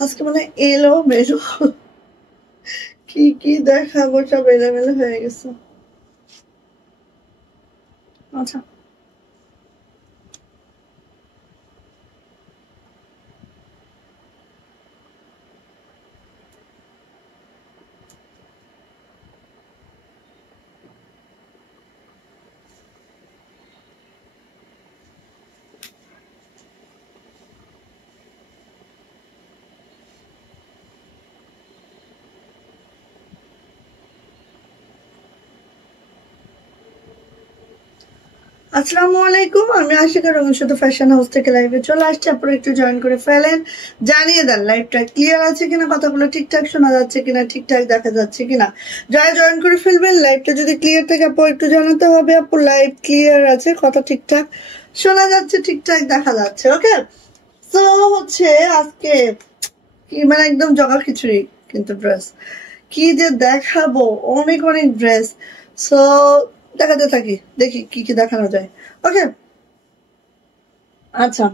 আজকে মানে এলো মেলো কি কি দেখাবো সব এলোমেলো হয়ে গেছে। আচ্ছা আসসালামু আলাইকুম, আমি আশিকা রঙিন শুধু ফ্যাশন হাউস থেকে লাইভে চলে আসছি। আপনারা একটু জয়েন করে ফেলেন, জানিয়ে দেন লাইভটা ক্লিয়ার আছে কিনা, কথাগুলো ঠিকঠাক শোনা যাচ্ছে কিনা, ঠিকঠাক দেখা যাচ্ছে কিনা। যারা জয়েন করে ফেলবেন, লাইভটা যদি ক্লিয়ার থাকে আপু একটু জানাতে হবে আপু লাইভ ক্লিয়ার আছে, কথা ঠিকঠাক শোনা যাচ্ছে, ঠিকঠাক দেখা যাচ্ছে। ওকে, সো হচ্ছে আজকে কি মানে একদম জগা খিচুড়ি কিন্তু ড্রেস কি যে দেখাবো, অনেক অনেক ড্রেস। সো দেখাতে থাকি, দেখি কি কি দেখানো যায়। ওকে আচ্ছা,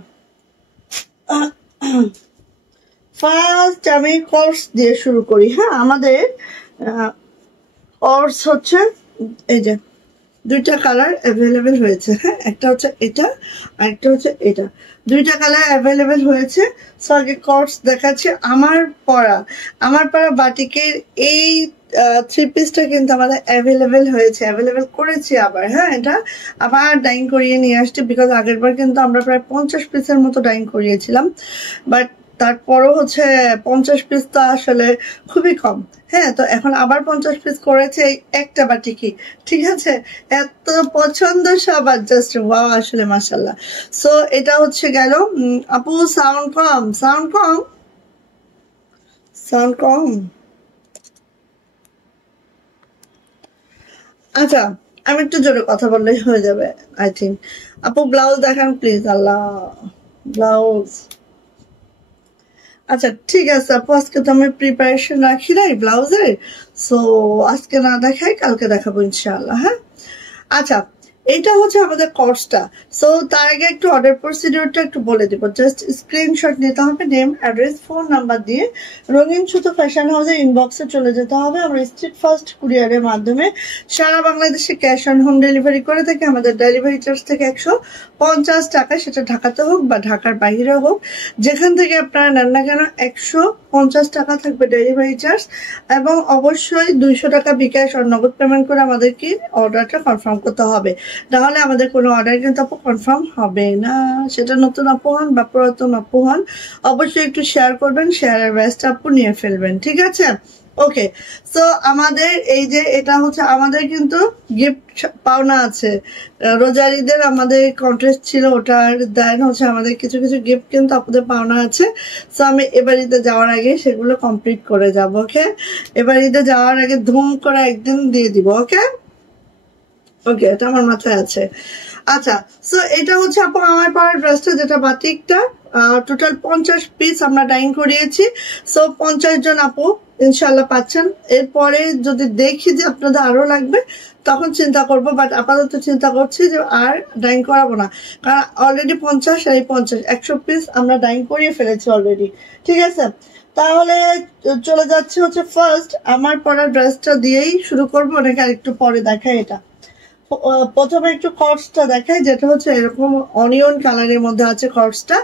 ফার্স্ট আমি কোর্স দিয়ে শুরু করি। হ্যাঁ, আমাদের কোর্স হচ্ছে এই যে দুইটা কালার অ্যাভেলেবেল হয়েছে। হ্যাঁ, একটা হচ্ছে এটা আর একটা হচ্ছে এটা, দুইটা কালার অ্যাভেলেবেল হয়েছে। সো আগে কর্স দেখাচ্ছি। আমার পরা বাটিকের এই থ্রি পিসটা কিন্তু আমাদের অ্যাভেলেবেল হয়েছে, অ্যাভেলেবেল করেছি আবার। হ্যাঁ, এটা আবার ডাইং করিয়ে নিয়ে আসছি, বিকজ আগের বার কিন্তু আমরা প্রায় 50 পিসের মতো ডাইং করিয়েছিলাম, বাট তারপরও হচ্ছে 50 পিস তো আসলে খুবই কম। হ্যাঁ, তো এখন আবার 50 পিস করেছে একটা বাটিকি। ঠিক আছে, এত পছন্দ সবার, জাস্ট ওয়াও, আসলে মাশাল্লাহ। সো এটা হচ্ছে গেল। আপু সাউন্ড কম, সাউন্ড কম, সাউন্ড কম। আচ্ছা, আমি একটু জোরে কথা বললেই হয়ে যাবে আই থিঙ্ক। আপু ব্লাউজ দেখান প্লিজ। Allah, blouse. আচ্ছা ঠিক আছে আপু, আজকে তো আমি প্রিপারেশন রাখি নাই ব্লাউজের, সো আজকে না দেখাই, কালকে দেখাবো ইনশাআল্লাহ। হ্যাঁ, আচ্ছা, এইটা হচ্ছে আমাদের কোর্সটা। সো তার আগে একটু অর্ডার প্রসিডিওরটা একটু বলে দিব। জাস্ট স্ক্রিনশট নিতে হবে, নেম, অ্যাড্রেস, ফোন নাম্বার দিয়ে রঙিন সুতো ফ্যাশন হাউসের ইনবক্সে চলে যেতে হবে। আমরা স্ট্রিট ফাস্ট কুরিয়ারের মাধ্যমে সারা বাংলাদেশে ক্যাশ অন হোম ডেলিভারি করে থাকি। আমাদের ডেলিভারি চার্জ থেকে 150 টাকা, সেটা ঢাকাতে হোক বা ঢাকার বাইরে হোক, যেখান থেকে আপনারা নেন না কেন 150 টাকা থাকবে ডেলিভারি চার্জ। এবং অবশ্যই 200 টাকা বিকাশ আর নগদ পেমেন্ট করে আমাদেরকে অর্ডারটা কনফার্ম করতে হবে, তাহলে আমাদের কোনো অর্ডার কিন্তু আপু কনফার্ম হবে না। সেটা নতুন আপু হন বা পুরাতন আপু হন, অবশ্যই একটু শেয়ার করবেন, শেয়ারের ব্যাচটা আপু নিয়ে ফেলবেন। ঠিক আছে, ওকে। সো আমাদের এই যে এটা হচ্ছে আমাদের কিন্তু গিফট পাওনা আছে। রোজার ঈদের আমাদের কন্টেস্ট ছিল, ওটার দেন হচ্ছে আমাদের কিছু কিছু গিফট কিন্তু আপনাদের পাওনা আছে। সো আমি এবার ঈদে যাওয়ার আগে সেগুলো কমপ্লিট করে যাব। ওকে, এবার ঈদে যাওয়ার আগে ধুম করে একদিন দিয়ে দিব। ওকে ওকে, এটা আমার মাথায় আছে। আচ্ছা, সো এটা হচ্ছে আপু আমার পাওয়ার ড্রেসটা, যেটা বাটিকটা টোটাল 50 পিস আমরা ডাইং করিয়েছি। সো 50 জন আপু ইনশাল্লাহ পাচ্ছেন। এরপরে যদি দেখি যে আপনাদের আরো লাগবে তখন চিন্তা করব, বাট আপাতত চিন্তা করছি যে আর ডাইং করাবো না, কারণ অলরেডি 50 আর 50 100 পিস আমরা ডাইং করিয়ে ফেলেছি অলরেডি। ঠিক আছে, তাহলে চলে যাচ্ছে হচ্ছে ফার্স্ট আমার পরা ড্রেসটা দিয়েই শুরু করবো, নাকি আরেকটু পরে দেখাই? এটা প্রথমে একটু কর্সটা দেখাই, যেটা হচ্ছে এরকম অনিয়ন কালারের মধ্যে আছে কর্সটা।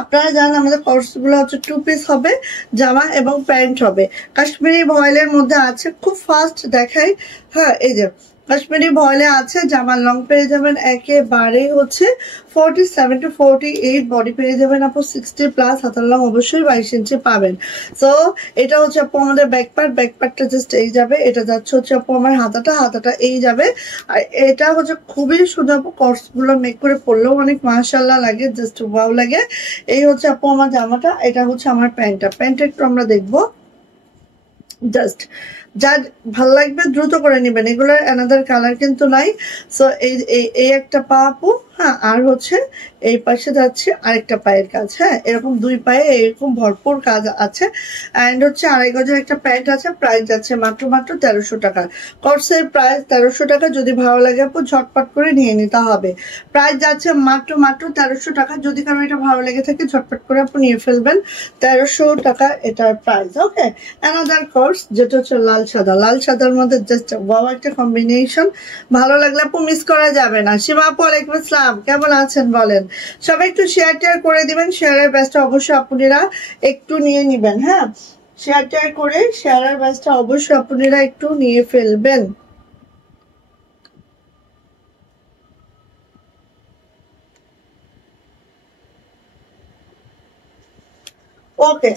আপনারা জানেন আমাদের কর্স গুলো হচ্ছে 2 পিস হবে, জামা এবং প্যান্ট হবে। কাশ্মীরি ভয়েলের মধ্যে আছে, খুব ফাস্ট দেখাই। হ্যাঁ, এই যে কাশ্মীরি ভয়েলে আছে, জামার লং পেয়ে যাবেন একেবারে হচ্ছে 47 to 48, বডি পেয়ে যাবেন আপু 60 প্লাস, হাতার লং অবশ্যই 22 ইঞ্চি পাবেন। সো এটা হচ্ছে আপু আমাদের ব্যাকপার্টটা জাস্ট এই যাবে, এটা যাচ্ছে হচ্ছে আপু আমার হাতাটা এই যাবে। আর এটা হচ্ছে খুবই সুন্দর আপু, কর্স গুলো মেক করে পরলেও অনেক মাশাআল্লাহ লাগে, জাস্ট ওয়াও লাগে। এই হচ্ছে আপু আমার জামাটা, এটা হচ্ছে আমার প্যান্টটা একটু আমরা দেখবো। জাস্ট যার ভাল লাগবে দ্রুত করে নেবেন, এগুলোর অ্যানাদার কালার কিন্তু নাই। সো এই একটা পা আপু, হ্যাঁ, আর হচ্ছে এই পাশে যাচ্ছে আরেকটা পায়ের কাজ। হ্যাঁ, এরকম দুই পায়ে এরকম ভরপুর কাজ আছে। অ্যান্ড হচ্ছে 2.5 গজের একটা প্যান্ট আছে, প্রাইস যাচ্ছে মাত্র 1300 টাকা। কর্সের প্রাইস 1300 টাকা। যদি ভালো লাগে আপু ঝটপট করে নিয়ে নিতে হবে। প্রাইস যাচ্ছে মাত্র 1300 টাকা। যদি কারো এটা ভালো লেগে থাকে ঝটপট করে আপু নিয়ে ফেলবেন। 1300 টাকা এটার প্রাইস। ওকে, অ্যানাদার কোর্স যেটা হচ্ছে লাল সাদা। লাল সাদার মধ্যে জাস্ট ওয়াও একটা কম্বিনেশন। ভালো লাগলে আপু মিস করা যাবে না। সীমা আপু ওয়ালাইকুম আসসালাম, কেমন আছেন বলেন? সবাই একটু শেয়ার টেয়ার করে দিবেন। শেয়ারের ব্যাচটা অবশ্যই আপনারা একটু নিয়ে নিবেন। হ্যাঁ, শেয়ার টেয়ার করে শেয়ারের ব্যাচটা অবশ্যই আপনারা একটু নিয়ে ফেলবেন। ওকে,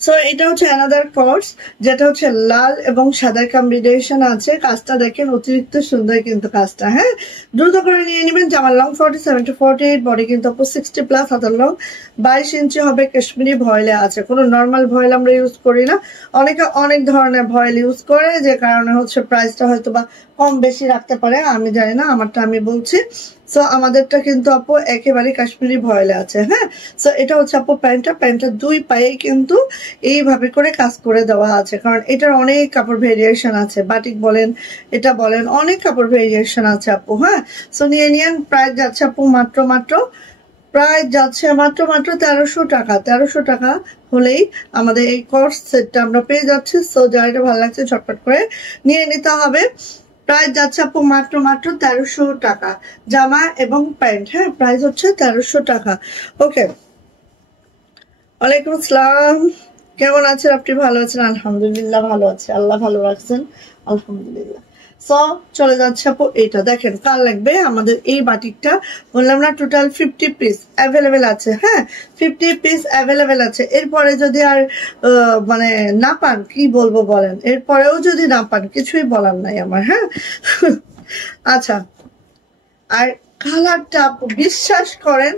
সো এটা হচ্ছে অ্যানাদার কোর্স যেটা হচ্ছে লাল এবং সাদার কম্বিনেশন আছে। কাজটা দেখেন অতিরিক্ত সুন্দর কিন্তু কাজটা। হ্যাঁ, দ্রুত করে নিয়ে নেবেন। জামার লং 47 to 48, বডি কিন্তু আপু 60 প্লাস, হাতার লং 22 ইঞ্চি হবে। কাশ্মীরি ভয়েলে আছে, কোনো নর্মাল ভয়েল আমরা ইউজ করি না। অনেকে অনেক ধরনের ভয়েল ইউজ করে, যে কারণে হচ্ছে প্রাইসটা হয়তো বা কম বেশি রাখতে পারে, আমি জানি না, আমারটা আমি বলছি। সো আমাদেরটা কিন্তু আপু একেবারে কাশ্মীরি ভয়েলে আছে। হ্যাঁ, সো এটা হচ্ছে আপু প্যান্টটা দুই পায়ে কিন্তু এইভাবে করে কাজ করে দেওয়া আছে, কারণ এটার অনেক কাপড় ভেরিয়েশন আছে। বাটিক বলেন, এটা বলেন, অনেক কাপড় ভেরিয়েশন আছে আপু। হ্যাঁ, সো নিয়ে নিয়েন। প্রাইস যাচ্ছে আপু মাত্র প্রাইস যাচ্ছে মাত্র 1300 টাকা। 1300 টাকা হলেই আমাদের এই কোর্স সেটটা আমরা পেয়ে যাচ্ছি। সো যার এটা ভালো লাগছে ঝটপট করে নিয়ে নিতে হবে। প্রাইস যাচ্ছে আপু মাত্র 1300 টাকা, জামা এবং প্যান্ট। হ্যাঁ, প্রাইস হচ্ছে 1300 টাকা। ওকে, ওয়ালাইকুম আসসালাম, কেমন আছেন আপনি? ভালো আছেন? আলহামদুলিল্লাহ ভালো আছে, আল্লাহ ভালো রাখছেন, আলহামদুলিল্লাহ। সো চলে যাচ্ছে আপু, এটা দেখেন কার লাগবে। আমাদের এই বাটিকটা বললাম না টোটাল 50 পিস অ্যাভেলেবেল আছে। হ্যাঁ, 50 পিস অ্যাভেলেবেল আছে। এরপরে যদি আর মানে না পান, কি বলবো বলেন, এরপরেও যদি না পান কিছুই বলার নাই আমার। হ্যাঁ, আচ্ছা, আর কালারটা আপু বিশ্বাস করেন,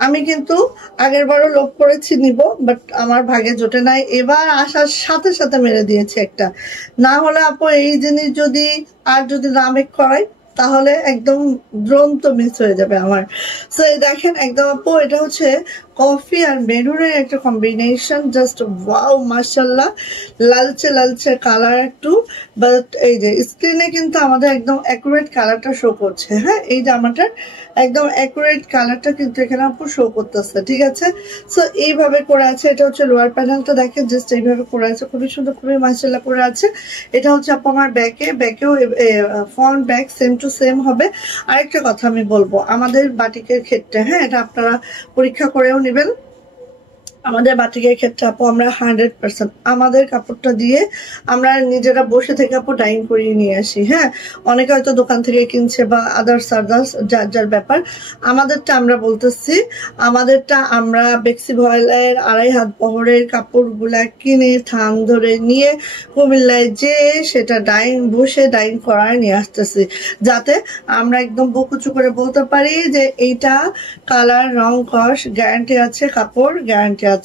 আমি কিন্তু আগের বারও লোভ করেছি নিব, বাট আমার ভাগে জোটে নাই। এবার আসার সাথে সাথে মেরে দিয়েছি একটা। না হলে আপু এই জিনিস যদি আর যদি না মেক করাই তাহলে একদম দ্রন্ত মিস হয়ে যাবে আমার। সো এই দেখেন একদম আপু, এটা হচ্ছে কফি আর মেরুনের একটা কম্বিনেশন। জাস্ট ওয়াও, মাশাল্লাহ। লালচে লালচে কালার একটু, বাট এই যে স্ক্রিনে কিন্তু আমাদের একদম অ্যাকুরেট কালারটা শো করছে। হ্যাঁ, এই জামাটার একদম অ্যাকুরেট কালারটা কিন্তু এখানে আপু শো করতেছে। ঠিক আছে, সো এইভাবে করে আছে। এটা হচ্ছে লোয়ার প্যানেলটা দেখেন, জাস্ট এইভাবে করে আছে, খুবই সুন্দর, খুবই মাশাআল্লাহ করে আছে। এটা হচ্ছে আপু আমার ব্যাকেও front back same to same হবে। আরেকটা কথা আমি বলবো আমাদের বাটিকের ক্ষেত্রে, হ্যাঁ, এটা আপনারা পরীক্ষা করেও নেবেন। আমাদের বাটিকের ক্ষেত্রে আপু আমরা 100% আমাদের কাপড়টা দিয়ে আমরা নিজেরা বসে থেকে আপু ডাইং করিয়ে নিয়ে আসি। হ্যাঁ, অনেকে হয়তো দোকান থেকে কিনছে বা আদার্স যার যার ব্যাপার। আমাদেরটা আমরা বলতেছি, আমাদেরটা আমরা বেক্সি ভয়েলের 2.5 হাত বহরের কাপড়গুলা কিনে থান ধরে নিয়ে কুমিল্লায় যে সেটা বসে ডাইং করায় নিয়ে আসতেছি, যাতে আমরা একদম বুকুচু করে বলতে পারি যে এইটা কালার রং কস গ্যারান্টি আছে, কাপড় গ্যারান্টি আছে।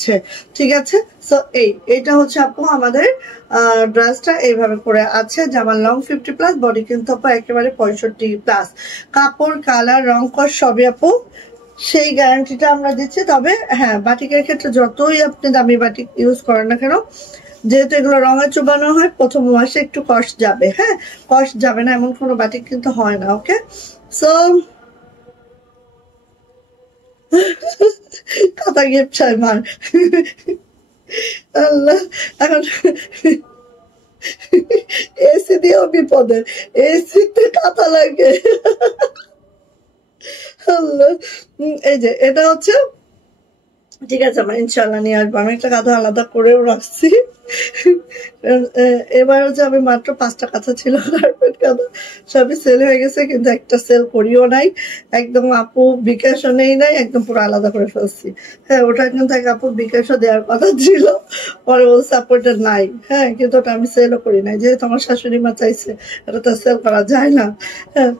ঠিক আছে, সো এইটা হচ্ছে আপু আমাদের ড্রেসটা এইভাবে করে আছে। জামার লং 50 প্লাস, বডি কিন্তু আপু একেবারে 65 প্লাস। কাপড় কালার রং কস সবই আপু সেই গ্যারান্টিটা আমরা দিচ্ছি। তবে হ্যাঁ, বাটিকের ক্ষেত্রে যতই আপনি দামি বাটিক ইউজ করেন না কেন, যেহেতু এগুলো রঙে চুবানো হয়, প্রথম মাসে একটু কষ্ট যাবে। হ্যাঁ, কষ্ট যাবে না এমন কোনো বাটিক কিন্তু হয় না। ওকে, সো কথা গিফট চাই মার। আল্লাহ, এখন এসি দিয়েও বিপদে, এসিতে কাঁথা লাগে। আল্লাহ, এই যে এটা হচ্ছে, ঠিক আছে, আমার ইনশাল্লাহ নিয়ে আসবো। আমি একটা কাঁথা আলাদা করেও রাখছি। এবার হচ্ছে আমি মাত্র 5টা কাঁথা ছিল, কার্পেট কাঁথা সবই সেল হয়ে গেছে, কিন্তু একটা সেল করিও নাই। একদম আপু বিকাশও নেই নাই, একদম পুরো আলাদা করে ফেলছি। হ্যাঁ, ওটা কিন্তু এক আপু বিকাশও দেওয়ার কথা ছিল, পরে বলছে আপু এটা নাই। হ্যাঁ, কিন্তু ওটা আমি সেলও করি নাই, যেহেতু আমার শাশুড়ি মা চাইছে, এটা তো সেল করা যায় না। হ্যাঁ,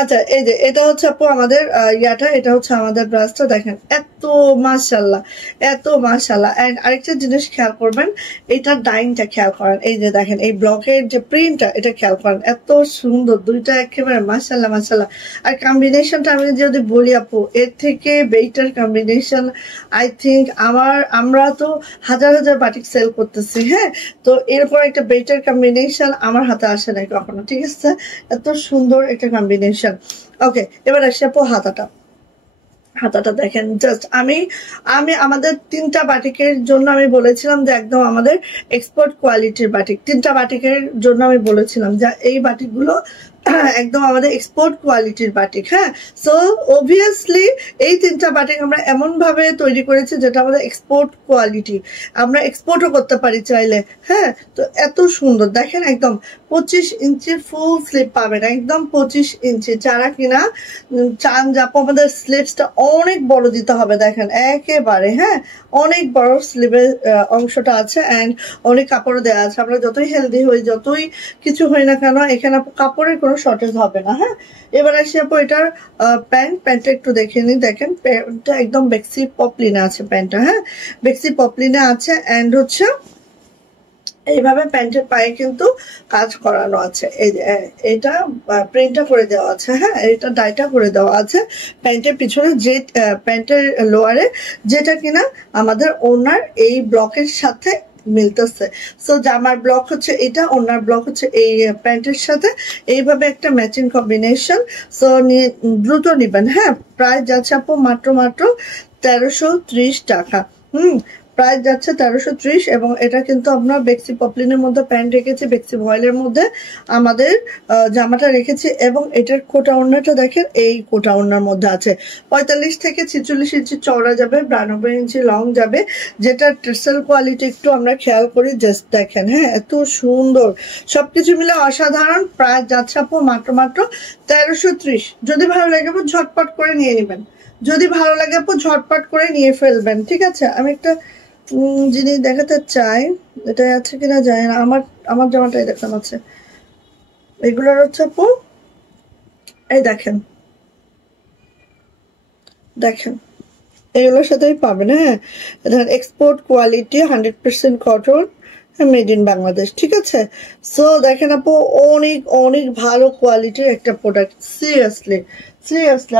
আচ্ছা, এই যে এটা হচ্ছে আপু আমাদের ইয়াটা, এটা হচ্ছে আমাদের ব্রাশটা। দেখেন এত মাশাল্লাহ, মাশাআল্লাহ, এত মাশাআল্লাহ। এন্ড আরেকটা জিনিস খেয়াল করবেন, এটার ডাইংটা খেয়াল করেন, এই যে দেখেন এই ব্লকের যে প্রিন্টটা এটা খেয়াল করেন, এত সুন্দর দুইটা একেবারে মাশাআল্লাহ মাশাআল্লাহ। আর কম্বিনেশনটা আমি যদি বলি আপু, এর থেকে বেটার কম্বিনেশন আই থিঙ্ক আমরা তো হাজার হাজার বাটিক সেল করতেছি, হ্যাঁ, তো এরপর একটা বেটার কম্বিনেশন আমার হাতে আসে নাই কখনো, ঠিক আছে, এত সুন্দর একটা কম্বিনেশন। ওকে, এবার আসি আপু হাতাটা দেখেন, জাস্ট আমি আমাদের 3টা বাটিকের জন্য আমি বলেছিলাম যে একদম আমাদের এক্সপোর্ট কোয়ালিটির বাটিক, 3টা বাটিকের জন্য আমি বলেছিলাম যে এই বাটিকগুলো একদম আমাদের এক্সপোর্ট কোয়ালিটির বাটিক। হ্যাঁ, সো অবভিয়াসলি এই 3টা বাটিক আমরা এমন ভাবে তৈরি করেছি যেটা আমাদের এক্সপোর্ট কোয়ালিটি, আমরা এক্সপোর্টও করতে পারি চাইলে। হ্যাঁ, তো এত সুন্দর দেখেন, একদম 25 ইঞ্চির ফুল স্লিপ পাবেন, একদম 25 ইঞ্চি। যারা কিনা চান যাপো আমাদের স্লিপসটা অনেক বড় দিতে হবে, দেখেন একেবারে, হ্যাঁ, অনেক বড় স্লিভের অংশটা আছে অ্যান্ড অনেক কাপড় দেওয়া আছে। আমরা যতই হেলদি হই, যতই কিছু হই না কেন, এখানে কাপড়ের কোনো শর্টেজ হবে না। হ্যাঁ, এবার আসি আপু এটার প্যান্টটা একটু দেখে নিই। দেখেন প্যান্টটা একদম বেক্সি পপলিনে আছে প্যান্টটা, হ্যাঁ, বেক্সি পপলিনে আছে অ্যান্ড হচ্ছে এইভাবে প্যান্টের পায়ে কিন্তু কাজ করানো আছে, এই যে এটা প্রিন্টটা করে দেওয়া আছে, হ্যাঁ, এটা ডাইটা করে দেওয়া আছে প্যান্টের পিছনে, যে প্যান্টের লোয়ারে যেটা কিনা আমাদের ওনার এই ব্লকের সাথে মিলতেছে। সো জামার ব্লক হচ্ছে এটা, ওনার ব্লক হচ্ছে এই প্যান্টের সাথে, এইভাবে একটা ম্যাচিং কম্বিনেশন। সো দ্রুত নিবেন। হ্যাঁ, প্রাইস যাচ্ছে আপু মাত্র 1330 টাকা। প্রাইস যাচ্ছে 1330, এবং এটা কিন্তু আমরা বেক্সি পপলিনের মধ্যে প্যান্ট রেখেছি, বেক্সি ভয়েলের মধ্যে আমাদের জামাটা রেখেছি, এবং এটার কোটা ওড়নাটা দেখেন এই কোটা ওড়নার মধ্যে আছে। 45 থেকে 46 ইঞ্চি চওড়া যাবে, 92 ইঞ্চি লং যাবে, যেটা টেক্সটাইল কোয়ালিটি একটু আমরা খেয়াল করি, জাস্ট দেখেন, হ্যাঁ, এত সুন্দর, সবকিছু মিলে অসাধারণ। প্রাইস যাচ্ছে আপু মাত্র 1330। যদি ভালো লাগে আপু ঝটপট করে নিয়ে নেবেন, যদি ভালো লাগে আপু ঝটপট করে নিয়ে ফেলবেন, ঠিক আছে। আমি একটা জিনিস দেখাতে চাই, এটা আছে কিনা জানি না, আমার জামাটাই দেখানো আছে, এগুলোর হচ্ছে আপু এই দেখেন এগুলোর সাথেই পাবেন। হ্যাঁ, দেখেন export quality 100% cotton, made in Bangladesh, ঠিক আছে। সো দেখেন আপু অনেক অনেক ভালো কোয়ালিটির একটা প্রোডাক্ট, সিরিয়াসলি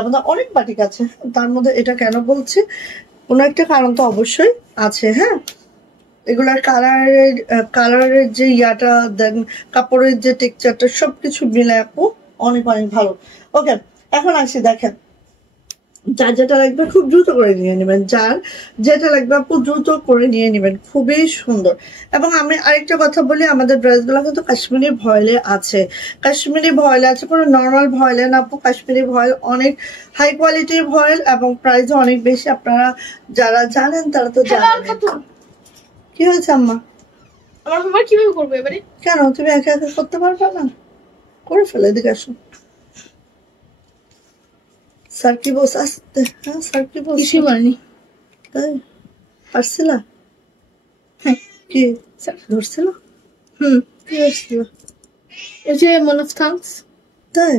আমাদের অনেক বাটিক আছে, তার মধ্যে এটা কেন বলছি, কোনো একটা কারণ তো অবশ্যই আছে। হ্যাঁ, এগুলার কালারের যে ইয়াটা, দেন কাপড়ের যে টেক্সচারটা, সবকিছু মিলে আপু অনেক অনেক ভালো। ওকে, এখন আসি, দেখেন যার যেটা লাগবে খুব দ্রুত করে নিয়ে নেবেন, যার যেটা লাগবে আপু দ্রুত করে নিয়ে নেবেন, খুবই সুন্দর। এবং আমি আরেকটা কথা বলি, আমাদের ড্রেসগুলো কিন্তু কাশ্মীরি ভয়েলে আছে, কোনো নর্মাল ভয়েলে না আপু, কাশ্মীরি ভয়েল অনেক হাই কোয়ালিটির ভয়েল, এবং প্রাইসও অনেক বেশি, আপনারা যারা জানেন তারা তো জানেন। কি হয়েছে আম্মা? আমার হোমওয়ার্ক কিভাবে করবো এবারে? কেন তুমি একা একা করতে পারবে না? করে ফেলে, এদিকে আসো। স্যার কি বলছে? আসতে, হ্যাঁ, স্যার কি বলছে? কিছুই বলেনি। তাই পারছিলা? হ্যাঁ। কি স্যার ধরছিল? কি হয়েছিল? এই যে মন অফ থ্যাঙ্কস। তাই?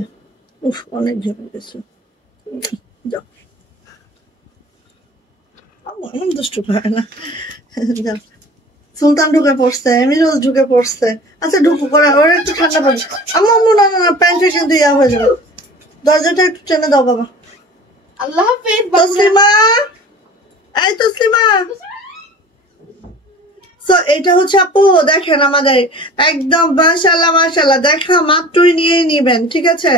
উফ, অনেক ভেবে গেছো। যাও, এমন দুষ্টু পারে না। যাও, সুলতান ঢুকে পড়ছে, এমিরুল ঢুকে পড়ছে। আচ্ছা ঢুকু করে, ওরা একটু ঠান্ডা পড়ছে। আম্মু না না না, প্যান্টের কিন্তু ইয়া হয়ে যাবে, দরজাটা একটু টেনে দাও বাবা। আল্লাহ হাফেজ তসলিমা, এই তসলিমা। সো এটা হচ্ছে আপু দেখেন আমাদের একদম মাশাআল্লাহ দেখা মাত্রই নিয়ে নিবেন, ঠিক আছে,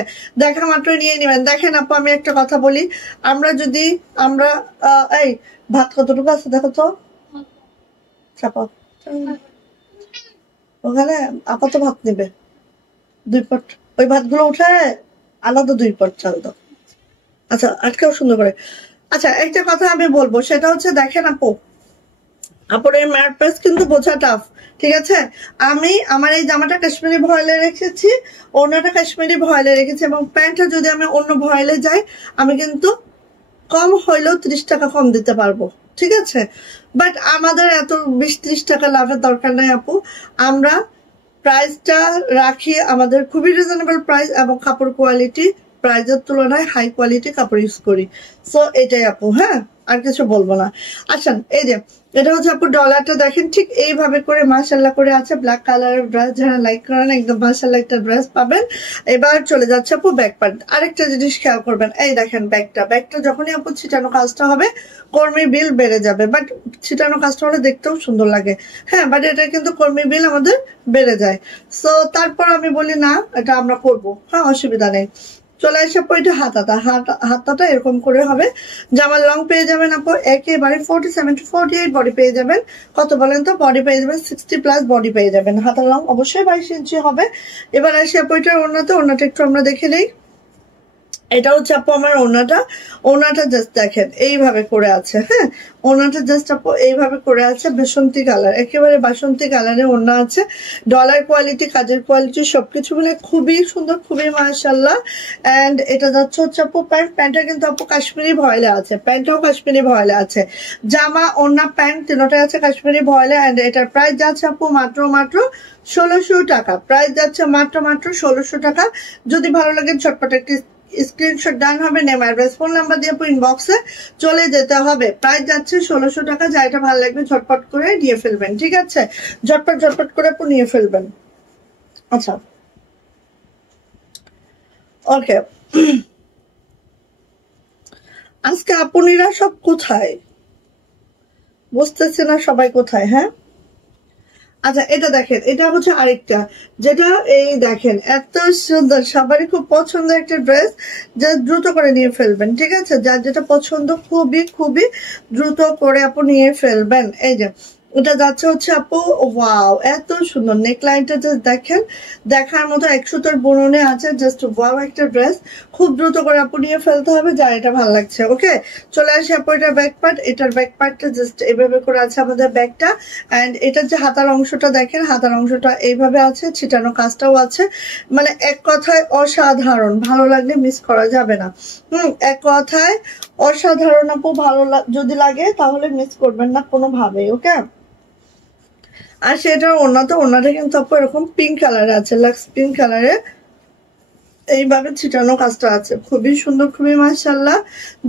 দেখা মাত্রই নিয়ে নিবেন। দেখেন আপু আমি একটা কথা বলি, আমরা এই ভাত কতটুকু আছে দেখো তো, চাপাও ওখানে, আপাতত ভাত নিবে 2 পট, ওই ভাতগুলো উঠে আলাদা 2 পট চাল দাও। আচ্ছা আজকেও সুন্দর করে। আচ্ছা একটা কথা আমি বলবো, সেটা হচ্ছে দেখেন আপু, আপুরের ম্যাট প্রেস কিন্তু বোঝা টাফ, ঠিক আছে। আমি আমার এই জামাটা কাশ্মীরি ভয়েলে রেখেছি, অন্যটা কাশ্মীরি ভয়েলে রেখেছি, এবং প্যান্টটা যদি আমি অন্য ভয়েলে যাই আমি কিন্তু কম হইলেও 30 টাকা কম দিতে পারবো, ঠিক আছে। বাট আমাদের এত 20-30 টাকা লাভের দরকার নাই আপু, আমরা প্রাইসটা রাখি আমাদের খুবই রিজনেবল প্রাইস, এবং কাপড় কোয়ালিটি প্রাইজের তুলনায় হাই কোয়ালিটি কাপড় ইউজ করি। সো এটাই আপু, হ্যাঁ আর কিছু বলবো না। আচ্ছা এই যে এটা হচ্ছে আপু ডলারটা দেখেন ঠিক এইভাবে করে মাশাআল্লাহ করে আছে। ব্ল্যাক কালারের ড্রেস যারা লাইক করেন একদম মাশাআল্লাহ একটা ড্রেস পাবেন। এবার চলে যাচ্ছে আপু ব্যাক পার্ট। আরেকটা জিনিস খেয়াল করবেন, এই দেখেন ব্যাগটা যখনই আপু ছিটানো কাজটা হবে কর্মী বিল বেড়ে যাবে, বাট ছিটানো কাজটা হলে দেখতেও সুন্দর লাগে, হ্যাঁ বাট এটা কিন্তু কর্মী বিল আমাদের বেড়ে যায়। সো তারপর আমি বলি না এটা আমরা করবো, হ্যাঁ অসুবিধা নেই। চলে আসে আপু এটা হাতাটা এরকম করে হবে। জামার লং পেয়ে যাবেন আপু একেবারে 47 to 48 বডি পেয়ে যাবেন। কত বলেন তো? বডি পেয়ে যাবেন 60+ বডি পেয়ে যাবেন। হাতার লং অবশ্যই 22 ইঞ্চি হবে। এবার আসি আপু এটার ওড়নাটা একটু আমরা দেখে নেই। এটা হচ্ছে আপু আমার ওড়নাটা জাস্ট দেখেন এইভাবে করে আছে, হ্যাঁ ওড়নাটা জাস্ট আপু এইভাবে করে আছে বাসন্তী কালার, একেবারে বাসন্তী কালারের ওড়না আছে। ডলার কোয়ালিটি, কাজের কোয়ালিটি সবকিছু মিলে খুবই সুন্দর, খুবই মাশাআল্লাহ। এন্ড এটা যাচ্ছে হচ্ছে আপু প্যান্টটা কিন্তু আপু কাশ্মীরি ভয়েলে আছে, প্যান্টটাও কাশ্মীরি ভয়েলে আছে। জামা ওড়না প্যান্ট তিনটাই আছে কাশ্মীরি ভয়েলে। এন্ড এটার প্রাইস যাচ্ছে আপু মাত্র 1600 টাকা। প্রাইস যাচ্ছে মাত্র 1600 টাকা। যদি ভালো লাগে ঝটপট একটি স্ক্রিনশট ডান হবে, নেম অ্যাড্রেস ফোন নাম্বার দিয়ে ইনবক্সে চলে যেতে হবে। প্রাইস যাচ্ছে 1600 টাকা। যা এটা ভালো লাগবে ঝটপট করে নিয়ে ফেলবেন, ঠিক আছে? ঝটপট করে আপু নিয়ে ফেলবেন। আচ্ছা ওকে, আজকে আপুনিরা সব কোথায় বুঝতেছে না, সবাই কোথায়? হ্যাঁ আচ্ছা এটা দেখেন, এটা হচ্ছে আরেকটা যেটা এই দেখেন এত সুন্দর, সবারই খুব পছন্দ একটা ড্রেস, যা দ্রুত করে নিয়ে ফেলবেন, ঠিক আছে? যার যেটা পছন্দ খুবই দ্রুত করে আপু নিয়ে ফেলবেন। এই যে এটা যাচ্ছে হচ্ছে আপু ওয়াও এত সুন্দর নেকলাইনটা জাস্ট দেখেন, দেখার মতো 100 বুননে আছে। জাস্ট ওয়াও একটা ড্রেস, খুব দ্রুত করে আপু নিয়ে ফেলতে হবে যার এটা ভালো লাগছে। ওকে চলে আসি আপু এটার ব্যাক পার্ট। এটার ব্যাক পার্টটা জাস্ট এইভাবে করে আছে আমাদের ব্যাগটা। এন্ড এটার যে হাতার অংশটা দেখেন, হাতার অংশটা এইভাবে আছে, ছিটানো কাজটাও আছে। মানে এক কথায় অসাধারণ, ভালো লাগলে মিস করা যাবে না। এক কথায় অসাধারণ আপু, ভালো যদি লাগে তাহলে মিস করবেন না কোনোভাবেই। ওকে আর সেটার ওড়নাটা কিন্তু আপু এরকম পিঙ্ক কালারে আছে, লাক্স পিঙ্ক কালারে এইভাবে ছিটানো কাজটা আছে, খুবই সুন্দর, খুবই মাশাআল্লাহ।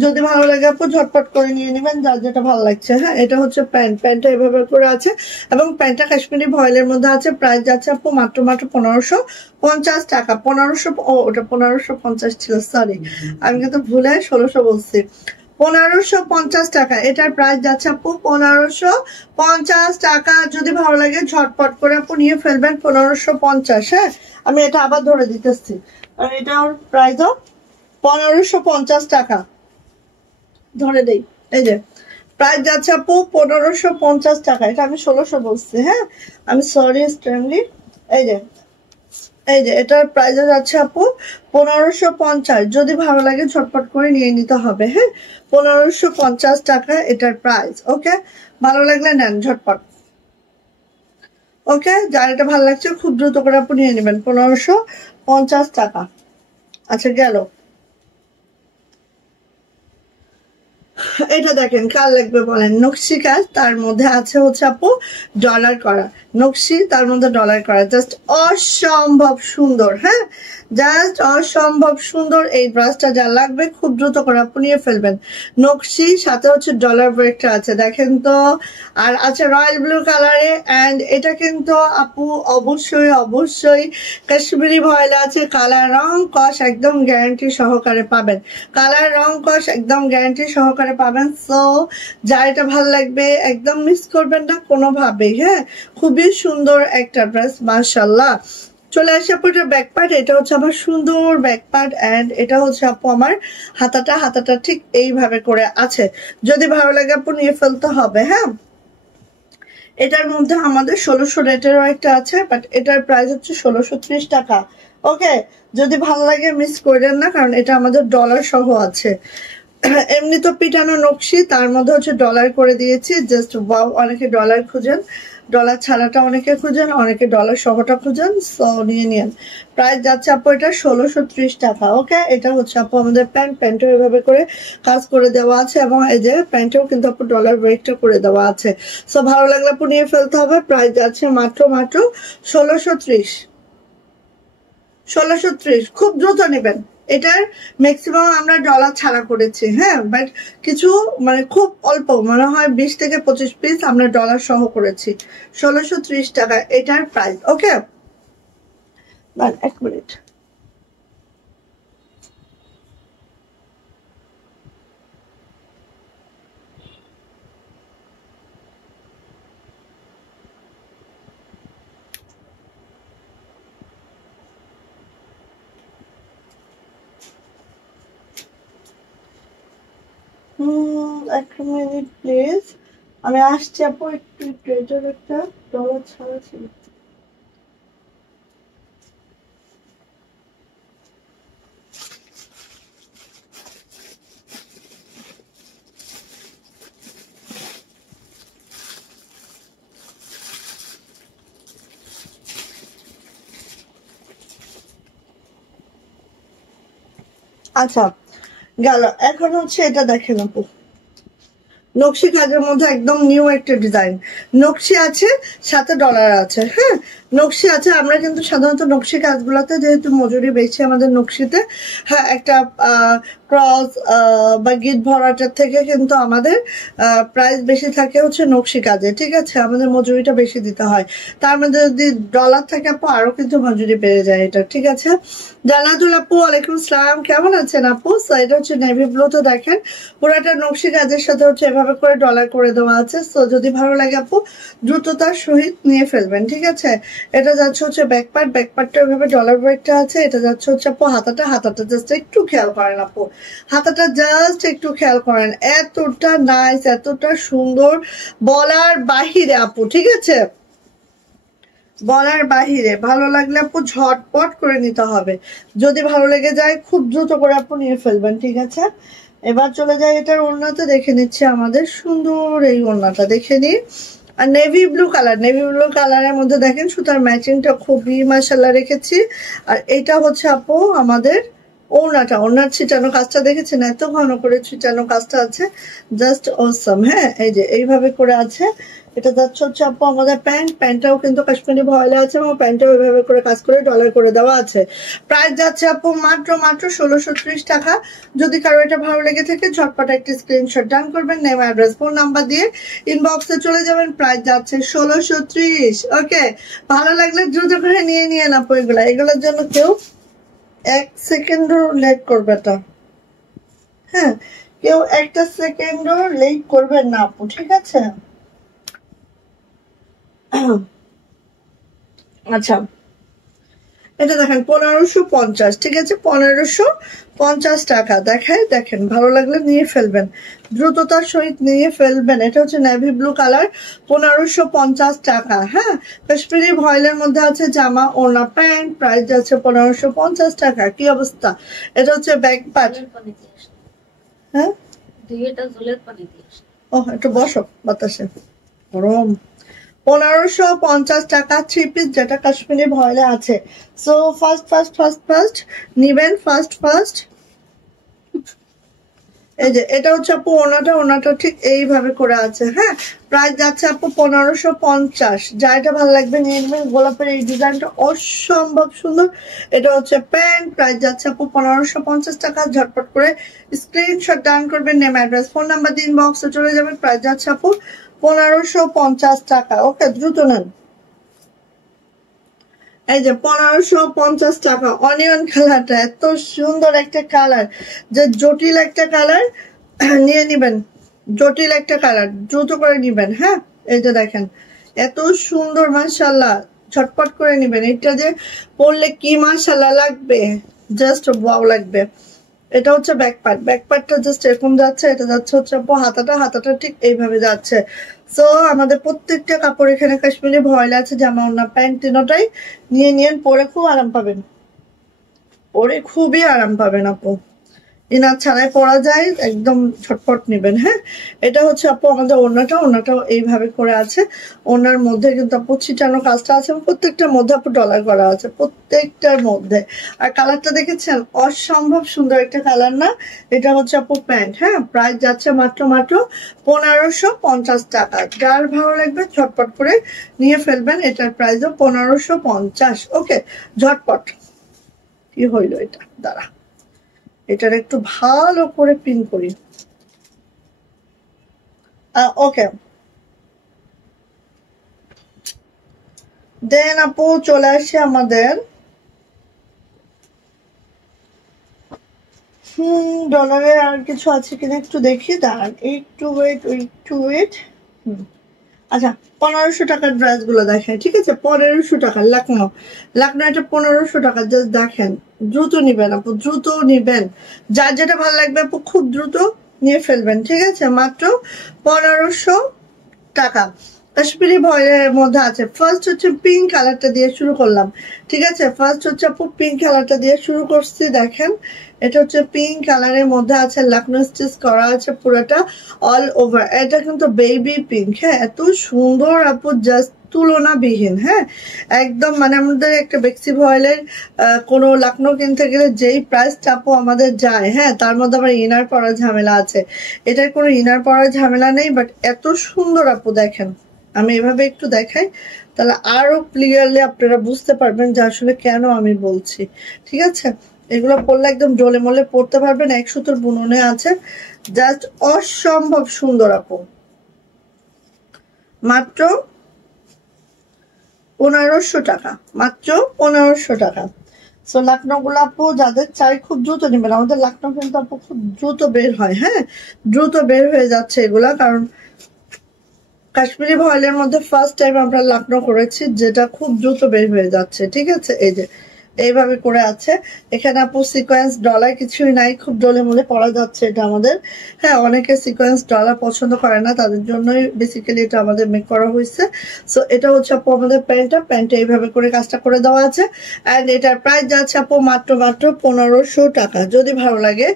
যদি ভালো লাগে আপু ঝটপট করে নিয়ে নেবেন যার যেটা ভালো লাগছে। হ্যাঁ এটা হচ্ছে প্যান্টটা এভাবে করে আছে এবং প্যান্টটা কাশ্মীরি ভয়েলের মধ্যে আছে। প্রাইস যাচ্ছে আপু মাত্র 1550 টাকা। 1500, ওটা 1550 ছিল, সরি আমি কিন্তু ভুলে 1600 বলছি। 1550 টাকা এটার প্রাইস যাচ্ছে আপু 1550 টাকা। যদি ভালো লাগে ঝটপট করে আপু নিয়ে ফেলবেন 1550। হ্যাঁ আমি এটা আবার ধরে দিতেছি, আর এটার প্রাইসও 1550 টাকা ধরে দেই। এই যে প্রাইস যাচ্ছে আপু 1550 টাকা, এটা আমি 1600 বলছি, হ্যাঁ আমি সরি এক্সট্রিমলি। এই যে এটার প্রাইস যাচ্ছে আপু 1550। যদি ভালো লাগে ঝটপট করে নিয়ে নিতে হবে। হ্যাঁ 1550 টাকা এটার প্রাইস। ওকে ভালো লাগলে নেন ঝটপট। ওকে যার এটা ভালো লাগছে খুব দ্রুত করে আপনি নিয়ে নেবেন 1550 টাকা। আচ্ছা গেল, এটা দেখেন কার লাগবে বলেন? নকশি কাজ, তার মধ্যে আছে হচ্ছে আপু ডলার করা নকশি, তার মধ্যে ডলার করা, জাস্ট অসম্ভব সুন্দর। হ্যাঁ জাস্ট অসম্ভব সুন্দর। এই ব্রাশটা যা লাগবে খুব দ্রুত করে আপু নিয়ে ফেলবেন। নকশি সাথে হচ্ছে ডলার ব্রেকটা আছে দেখেন তো, আর আছে রয়্যাল ব্লু কালারে। অ্যান্ড এটা কিন্তু আপু অবশ্যই কাশ্মীরি ভয়েল আছে। কালার রং কস একদম গ্যারান্টি সহকারে পাবেন, কালার রং কস একদম গ্যারান্টি সহকারে পাবেন। সো যা এটা ভালো লাগবে একদম মিস করবেন না কোনোভাবেই। হ্যাঁ খুবই সুন্দর একটা ড্রেস মাশাআল্লাহ। চলে আসে আপু এটার ব্যাক পার্ট। এটা হচ্ছে আমার সুন্দর ব্যাক পার্ট। অ্যান্ড এটা হচ্ছে আপু আমার হাতাটা ঠিক এইভাবে করে আছে। যদি ভালো লাগে আপু নিয়ে ফেলতে হবে। হ্যাঁ এটার মধ্যে আমাদের 1600 রেটেরও একটা আছে, বাট এটার প্রাইস হচ্ছে 1630 টাকা। ওকে যদি ভালো লাগে মিস করেন না, কারণ এটা আমাদের ডলার সহ আছে। এমনি তো পিটানো নকশি, তার মধ্যে হচ্ছে ডলার করে দিয়েছি। জাস্ট ওয়াও, অনেকে ডলার খুঁজেন, ডলার ছাড়াটা অনেকে খুঁজেন, অনেকে ডলার সহটা খুঁজেন। সো নিয়ে নিন। প্রাইস যাচ্ছে আপু এটা 1630 টাকা। ওকে এটা হচ্ছে আপু আমাদের প্যান্টও এভাবে করে কাজ করে দেওয়া আছে, এবং এই যে প্যান্টেও কিন্তু আপু ডলার ব্রেকটা করে দেওয়া আছে। সো ভালো লাগলে আপু নিয়ে ফেলতে হবে। প্রাইস যাচ্ছে মাত্র 1630। খুব দ্রুত নেবেন। এটার ম্যাক্সিমাম আমরা ডলার ছাড়া করেছি, হ্যাঁ, বাট কিছু মানে খুব অল্প, মনে হয় 20 থেকে 25 পিস আমরা ডলার সহ করেছি। 1630 টাকা এটার প্রাইস। ওকে, এক মিনিট। এক মিনিট প্লিজ, আমি আসছি আপু, একটু এটার একটা ডলার ছাড়া ছিল। আচ্ছা গেল। এখন হচ্ছে এটা দেখেন আপু, নকশি কাজের মধ্যে একদম নিউ একটা ডিজাইন। নকশি আছে, সাথে ডলার আছে। হ্যাঁ, নকশি আছে। আমরা কিন্তু সাধারণত নকশি কাজগুলোতে যেহেতু মজুরি বেশি আমাদের নকশিতে, হ্যাঁ, একটা ক্রস বা গিট ভরাটার থেকে কিন্তু আমাদের প্রাইস বেশি থাকে হচ্ছে নকশি কাজে। ঠিক আছে, আমাদের মজুরিটা বেশি দিতে হয়। তার মধ্যে যদি ডলার থাকে আপু আরো কিন্তু মজুরি বেড়ে যায় এটা। ঠিক আছে, জান্নাতুল আপু ওয়ালাইকুম আসসালাম, কেমন আছেন আপু? এটা হচ্ছে নেভি ব্লু। তো দেখেন পুরাটা নকশি কাজের সাথে হচ্ছে এভাবে করে ডলার করে দেওয়া আছে। তো যদি ভালো লাগে আপু দ্রুততার সহিত নিয়ে ফেলবেন। ঠিক আছে, এটা যাচ্ছে হচ্ছে ব্যাকপার্ট, ব্যাকপার্টটা এভাবে ডলার ওয়ার্কটা আছে। এটা যাচ্ছে হচ্ছে আপু হাতাটা, হাতাটা জাস্ট একটু খেয়াল করেন আপু, হাতাটা জাস্ট একটু খেয়াল করেন, এতটা নাইস, এতটা সুন্দর, বলার বাহিরে আপু। ঠিক আছে, বলার বাহিরে। ভালো লাগলে আপু ঝটপট করে নিতে হবে। যদি ভালো লেগে যায় খুব দ্রুত করে আপু নিয়ে ফেলবেন। ঠিক আছে, এবার চলে যায় এটার ওড়নাতে, দেখে নিচ্ছে আমাদের সুন্দর এই ওড়নাটা দেখে নিই। আর navy blue colour, navy blue কালারের মধ্যে দেখেন সুতার ম্যাচিংটা খুবই মাশাআল্লাহ রেখেছি। আর এটা হচ্ছে আপু আমাদের ওড়নাটা, ওড়নার ছিটানো কাজটা দেখেছেন, এত ঘন করে ছিটানো কাজটা আছে, জাস্ট অসাম। হ্যাঁ, এই যে এইভাবে করে আছে। এটা যাচ্ছে হচ্ছে আপু আমাদের প্যান্ট, প্যান্টটাও কিন্তু কাশ্মীরি ভয়েলে আছে এবং প্যান্টটাও ওইভাবে করে কাজ করে ডলার করে দেওয়া আছে। প্রাইস যাচ্ছে আপু মাত্র 1630 টাকা। যদি কারো এটা ভালো লেগে থাকে ঝটপট একটি স্ক্রিনশট ডান করবেন, নেম, অ্যাড্রেস, ফোন নাম্বার দিয়ে ইনবক্সে চলে যাবেন। প্রাইস যাচ্ছে 1630। ওকে, ভালো লাগলে দ্রুত করে নিয়ে নিয়ে আপু এগুলোর জন্য কেউ 1 সেকেন্ডও লেট করবে না। হ্যাঁ, কেউ 1 সেকেন্ডও লেট করবেন না আপু। ঠিক আছে, আচ্ছা এটা দেখেন 1550। ঠিক আছে, 1550 টাকা দেখায়। দেখেন ভালো লাগলে নিয়ে ফেলবেন, দ্রুততার সহিত নিয়ে ফেলবেন। এটা হচ্ছে নেভি ব্লু কালার, 1550 টাকা। হ্যাঁ, কাশ্মীরি ভয়েলের মধ্যে আছে জামা, ওড়না, প্যান্ট। প্রাইস যাচ্ছে 1550 টাকা। কি অবস্থা? এটা হচ্ছে ব্যাক পার্ট। হ্যাঁ, ও একটু বসো বাতাসে, গরম। 1550 টাকা 3 পিস, যেটা কাশ্মীরি ভয়েলে আছে। সো ফার্স্ট নিবেন, ফার্স্ট। এই যে এটা হচ্ছে আপু ওনাটা ঠিক এইভাবে করে আছে। হ্যাঁ, প্রাইস যাচ্ছে আপু 1550। যা এটা ভালো লাগবে নিয়ে নেবেন। গোলাপের এই ডিজাইনটা অসম্ভব সুন্দর। এটা হচ্ছে প্যান্ট, প্রাইস যাচ্ছে আপু 1550 টাকা। ঝটপট করে স্ক্রিনশট ডান করবেন, নেম, অ্যাড্রেস, ফোন নাম্বার দিন বক্সে চলে যাবেন। প্রাইস যাচ্ছে আপু 1550 টাকা। ওকে, দ্রুত নেন। এই যে 1550 টাকা। অনিয়ন কালারটা এত সুন্দর একটা কালার, যে জটিল একটা কালার নিয়ে নিবেন, জটিল একটা কালার দ্রুত করে নিবেন। হ্যাঁ, এই যে দেখেন এত সুন্দর, মাশাআল্লাহ, ঝটপট করে নিবেন। এটা যে পরলে কি মাশাআল্লাহ লাগবে, জাস্ট ওয়াও লাগবে। এটা হচ্ছে ব্যাকপার্ট, ব্যাকপার্টটা জাস্ট এরকম যাচ্ছে। এটা যাচ্ছে হচ্ছে আপু হাতাটা ঠিক এইভাবে যাচ্ছে। সো আমাদের প্রত্যেকটা কাপড় এখানে কাশ্মীরি ভয়েল আছে, জামা, ওড়না, প্যান্ট তিনটাই নিয়ে নিয়ে পরে খুব আরাম পাবেন, পরে খুবই আরাম পাবেন আপু। ইনার ছাড়াই পরা যায়, একদম ঝটপট নেবেন। হ্যাঁ, এটা হচ্ছে আপু আমাদের ওড়নাটাও এইভাবে করে আছে। ওড়নার মধ্যে কিন্তু আপু ছিটানো কাজটা আছে, প্রত্যেকটার মধ্যে আপু ডলার করা আছে, প্রত্যেকটার মধ্যে। আর কালারটা দেখেছেন, অসম্ভব সুন্দর একটা কালার না? এটা হচ্ছে আপু প্যান্ট। হ্যাঁ, প্রাইস যাচ্ছে মাত্র 1550 টাকা। যার ভালো লাগবে ঝটপট করে নিয়ে ফেলবেন। এটার প্রাইসও 1550। ওকে, ঝটপট। কি হইলো এটা, দাঁড়া, এটার একটু ভালো করে পিন করি। ওকে, দেন আপু চলে আসি আমাদের ডলারে আর কিছু আছে কিনা একটু দেখি, দাঁড়ান একটু ওয়েট। আচ্ছা, 1500 টাকার ড্রেস গুলো দেখেন, ঠিক আছে? 1500 টাকা লাকনো এটা 1500 টাকা। জাস্ট দেখেন, দ্রুত নিবেন আপু, দ্রুত নিবেন। যার যেটা ভালো লাগবে আপু খুব দ্রুত নিয়ে ফেলবেন, ঠিক আছে? মাত্র 1500 টাকা। কাশ্মীরি ভয়েলের মধ্যে আছে। ফার্স্ট হচ্ছে পিঙ্ক কালারটা দিয়ে শুরু করলাম, ঠিক আছে? ফার্স্ট হচ্ছে আপু পিঙ্ক কালারটা দিয়ে শুরু করছি। দেখেন, এটা হচ্ছে পিঙ্ক কালারের মধ্যে আছে, লাকনো স্টিচ করা আছে পুরোটা অল ওভার। এটা কিন্তু বেবি পিঙ্ক, হ্যাঁ, এত সুন্দর আপু, জাস্ট তুলনাবিহীন। হ্যাঁ, একদম মানে আমাদের একটা বেক্সি ভয়েলের কোনো লাকনো কিনতে গেলে যেই প্রাইসটা আপু আমাদের যায়, হ্যাঁ, তার মধ্যে আবার ইনার পরার ঝামেলা আছে। এটার কোনো ইনার পরার ঝামেলা নেই, বাট এত সুন্দর আপু। দেখেন, আমি এভাবে একটু দেখাই, তাহলে আরো ক্লিয়ারলি আপনারা বুঝতে পারবেন যে আসলে কেন আমি বলছি, ঠিক আছে? এগুলো পরলে একদম ডলে মলে পড়তে পারবেন। 1 সুতোর বুননে আছে, জাস্ট অসম্ভব সুন্দর আপু। মাত্র 1500 টাকা, মাত্র 1500 টাকা। সো লাকনো গুলো আপু যাদের চাই খুব দ্রুত নেবেন। আমাদের লাকনো কিন্তু আপু খুব দ্রুত বের হয়, হ্যাঁ, দ্রুত বের হয়ে যাচ্ছে এগুলা, কারণ কাশ্মীরি ভয়েলের মধ্যে ফার্স্ট টাইম আমরা লাকনো করেছি, যেটা খুব দ্রুত বের হয়ে যাচ্ছে, ঠিক আছে? এই যে এইভাবে করে আছে। এখানে আপু সিকোয়েন্স ডলার কিছুই নাই, খুব ডলে মলে পরা যাচ্ছে এটা আমাদের। হ্যাঁ, অনেকে সিকোয়েন্স ডলার পছন্দ করে না, তাদের জন্যই বেসিক্যালি এটা আমাদের মেক করা হয়েছে। সো এটা হচ্ছে আপু আমাদের প্যান্টটা এইভাবে করে কাজটা করে দেওয়া আছে। অ্যান্ড এটার প্রাইস যাচ্ছে আপু মাত্র 1500 টাকা। যদি ভালো লাগে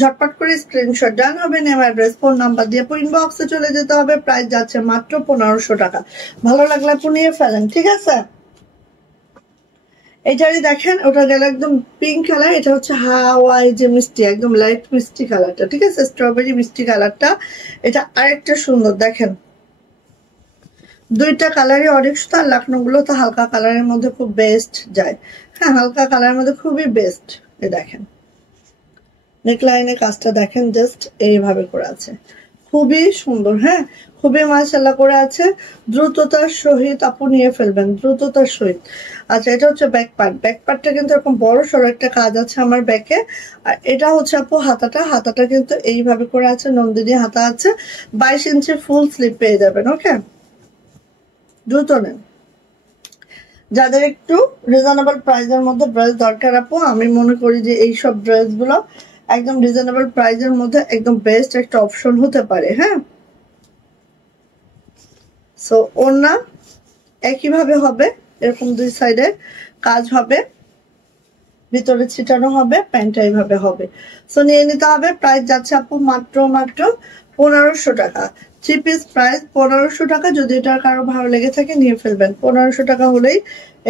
ঝটপট করে স্ক্রিনশট ডান হবে, নেম অ্যাড্রেস ফোন নাম্বার দিয়ে ইনবক্সে চলে যেতে হবে। প্রাইস যাচ্ছে মাত্র 1500 টাকা। ভালো লাগলে আপু নিয়ে ফেলেন, ঠিক আছে? এটারই দেখেন, ওটা গেল একদম পিঙ্ক কালার, এটা হচ্ছে হাওয়াই যে মিষ্টি, একদম লাইট মিষ্টি কালারটা, ঠিক আছে? স্ট্রবেরি মিষ্টি কালারটা। এটা আরেকটা সুন্দর, দেখেন দুইটা কালারই অনেক সুন্দর। লাকনো গুলো তো হালকা কালারের মধ্যে খুব বেস্ট যায়, হ্যাঁ, হালকা কালারের মধ্যে খুবই বেস্ট। এই দেখেন নেকলাইনে কাজটা দেখেন, জাস্ট এইভাবে করে আছে, খুবই সুন্দর। হ্যাঁ, খুবই মাশাআল্লাহ করে আছে। দ্রুততার সহিত আপু নিয়ে ফেলবেন, দ্রুততার সহিত। আচ্ছা, এটা হচ্ছে ব্যাক পার্টটা কিন্তু এরকম বড় সড়ো একটা কাজ আছে আমার ব্যাকে। আর এটা হচ্ছে আপু হাতাটা কিন্তু এইভাবে করে আছে, নন্দিনী হাতা আছে। 22 ইঞ্চি ফুল স্লিপ পেয়ে যাবেন। ওকে, দ্রুত নেন। যাদের একটু রিজনেবল প্রাইসের মধ্যে ড্রেস দরকার আপু, আমি মনে করি যে এইসব ড্রেসগুলো একদম রিজনেবল প্রাইসের মধ্যে একদম বেস্ট একটা অপশন হতে পারে। হ্যাঁ, সো ওড়না একইভাবে হবে, এরকম দুই সাইডে কাজ হবে, ভিতরে ছিটানো হবে, প্যান্টটা এইভাবে হবে। সো নিয়ে নিতে হবে। প্রাইস যাচ্ছে আপু মাত্র 1500 টাকা। 3 পিস প্রাইস 1500 টাকা। যদি এটা কারো ভালো লেগে থাকে নিয়ে ফেলবেন, 1500 টাকা হলেই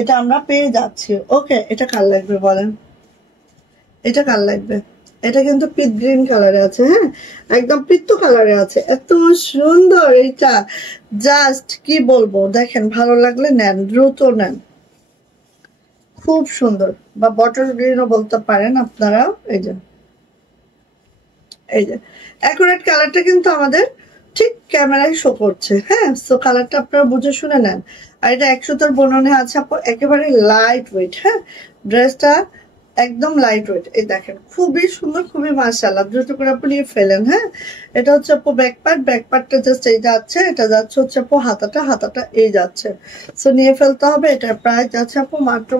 এটা আমরা পেয়ে যাচ্ছি। ওকে, এটা কার লাগবে বলেন? এটা কার লাগবে? এটা কিন্তু পিট গ্রিন কালারে আছে, হ্যাঁ, একদম পিত্ত কালারে আছে, এত সুন্দর এটা, জাস্ট কি বলবো। দেখেন, ভালো লাগলে নেন, দ্রুত নেন, খুব সুন্দর। বা বটল গ্রিনও বলতে পারেন আপনারা। এই যে অ্যাকুরেট কালারটা কিন্তু আমাদের ঠিক ক্যামেরায় শো করছে। হ্যাঁ, সো কালারটা আপনারা বুঝে শুনে নেন। আর এটা 100 তোর বননে আছে আপু, একেবারে লাইট ওয়েট। হ্যাঁ, ড্রেসটা একদম লাইট ওয়েট। এই দেখেন, খুবই সুন্দর, খুবই মাশাআল্লাহ। দ্রুত করে আপনি নিয়ে ফেলেন। হ্যাঁ, এটা হচ্ছে আপু ব্যাকপার্টটা জাস্ট এই যাচ্ছে, এটা যাচ্ছে হচ্ছে আপু হাতাটা এই যাচ্ছে। সো নিয়ে ফেলতে হবে। এটার প্রাইস যাচ্ছে আপু মাত্র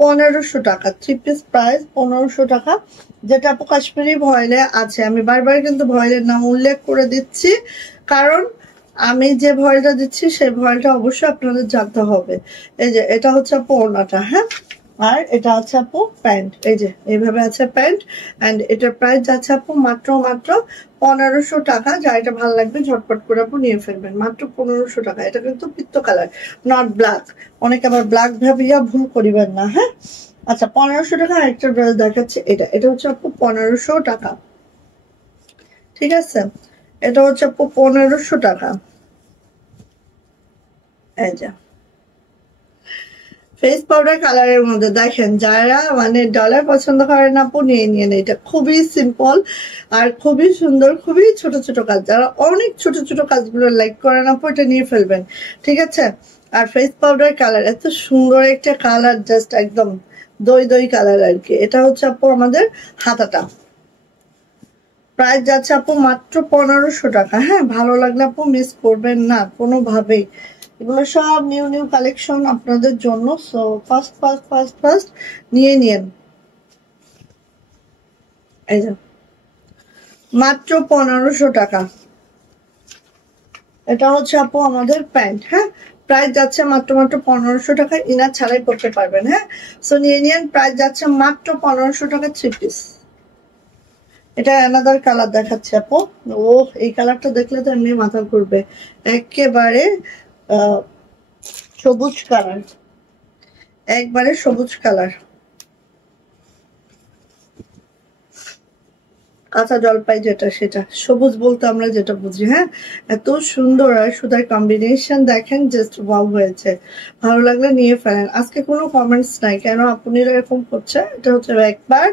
1500 টাকা। 3 পিস প্রাইস 1500 টাকা। যেটা আপু কাশ্মীরি ভয়েলে আছে। আমি বারবার কিন্তু ভয়েলের নাম উল্লেখ করে দিচ্ছি, কারণ আমি যে ভয়েলটা দিচ্ছি সেই ভয়েলটা অবশ্যই আপনাদের জানতে হবে। এই যে এটা হচ্ছে আপু ওড়নাটা, হ্যাঁ, আর এটা আছে আপু প্যান্ট। এই যে এইভাবে আছে প্যান্ট। এন্ড এটার প্রাইস যাচ্ছে আপু মাত্র 1500 টাকা। যা এটা ভালো লাগবে ঝটপট করে আপু নিয়ে ফেলবেন, মাত্র 1500 টাকা। এটা কিন্তু পিত্ত কালার, নট ব্ল্যাক। অনেকে আবার ব্ল্যাক ভাবিয়া ভুল করিবেন না। হ্যাঁ, আচ্ছা, 1500 টাকা। আরেকটা ড্রেস দেখাচ্ছে, এটা হচ্ছে আপু 1500 টাকা, ঠিক আছে? এটা হচ্ছে আপু 1500 টাকা। এই যে ফেস পাউডার কালারের মধ্যে দেখেন, যারা মানে ডলার পছন্দ করেন আপু নিয়ে নিয়ে নেন। এটা খুবই সিম্পল আর খুবই সুন্দর, খুবই ছোট ছোট কাজ। যারা অনেক ছোট ছোট কাজগুলো লাইক করেন আপু এটা নিয়ে ফেলবেন, ঠিক আছে। আর ফেস পাউডার কালার এত সুন্দর একটা কালার, জাস্ট একদম দই দই কালার আর কি। এটা হচ্ছে আপু আমাদের হাতাটা। প্রাইস যাচ্ছে আপু মাত্র 1500 টাকা। হ্যাঁ, ভালো লাগলে আপু মিস করবেন না কোনোভাবেই। এগুলো সব নিউ নিউ কালেকশন আপনাদের জন্য। সো ফার্স্ট নিয়ে নিন। এই যে মাত্র 1500 টাকা। এটা হচ্ছে আপু আমাদের প্যান্ট। হ্যাঁ, প্রাইস যাচ্ছে মাত্র 1500 টাকা, ইনার ছাড়াই পড়তে পারবেন। হ্যাঁ, সো নিয়ে নিন। প্রাইস যাচ্ছে মাত্র 1500 টাকা 3 পিস। এটা অ্যানাদার কালার দেখাচ্ছে আপু। ও এই কালারটা দেখলে তো এমনি মাথা ঘুরবে, একেবারে সবুজ কালার, একবারে সবুজ কালার, কাঁচা জলপাই যেটা সেটা সবুজ বলতে আমরা যেটা বুঝি। হ্যাঁ, এত সুন্দর আর সুতার কম্বিনেশন দেখেন, জাস্ট ওয়াও হয়েছে। ভালো লাগলে নিয়ে ফেলেন। আজকে কোনো কমেন্টস নাই কেন আপনারা এরকম করছে। এটা হচ্ছে একবার,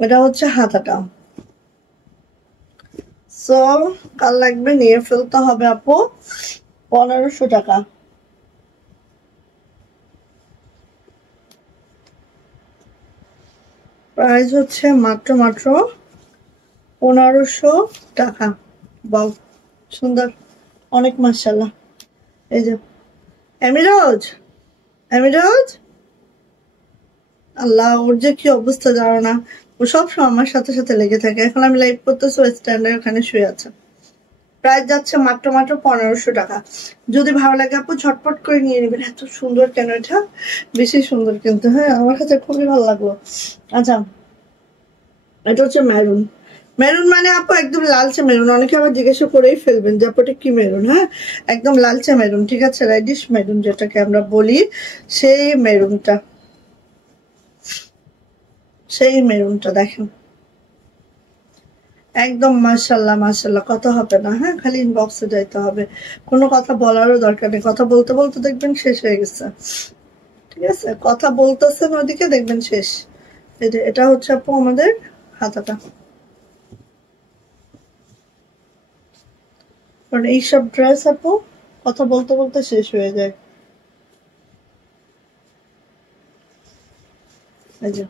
এটা হচ্ছে হাতাটা। সো কাল লাগবে নিয়ে ফেলতে হবে আপু। 1500 টাকা। প্রাইস হচ্ছে মাত্র 1500 টাকা। বাউ, সুন্দর, অনেক মাশাআল্লাহ। এই যে এমিরোজ, এমিরোজ, আল্লাহ ওর যে কি অবস্থা জানো না, ও সবসময় আমার সাথে সাথে লেগে থাকে। এখন আমি লাইভ করতেছি, স্ট্যান্ডের ওখানে শুয়ে আছে। প্রাইস যাচ্ছে মাত্র 1500 টাকা। যদি ভালো লাগে আপু ঝটপট করে নিয়ে নেবেন। এত সুন্দর কেন, এটা বেশি সুন্দর কিন্তু। হ্যাঁ, আমার কাছে খুবই ভালো লাগলো। আচ্ছা, এটা হচ্ছে মেরুন। মেরুন মানে আপু একদম লালচে মেরুন। অনেকে আবার জিজ্ঞাসা করেই ফেলবেন যে আপু এটা কি মেরুন। হ্যাঁ, একদম লালচে মেরুন, ঠিক আছে, রেডিশ মেরুন যেটাকে আমরা বলি, সেই মেরুনটা, সেই মেরুনটা দেখেন, একদম মাশাল্লাহ মাশাল্লাহ। কথা হবে না, হ্যাঁ, খালি ইনবক্সে যাইতে হবে, কোনো কথা বলারও দরকার নেই। কথা বলতে বলতে দেখবেন শেষ হয়ে গেছে, ঠিক আছে। কথা বলতেছেন ওদিকে দেখবেন শেষ। এই যে এটা হচ্ছে আপু আমাদের হাতাটা। কারণ এইসব ড্রেস আপু কথা বলতে বলতে শেষ হয়ে যায়। এই যে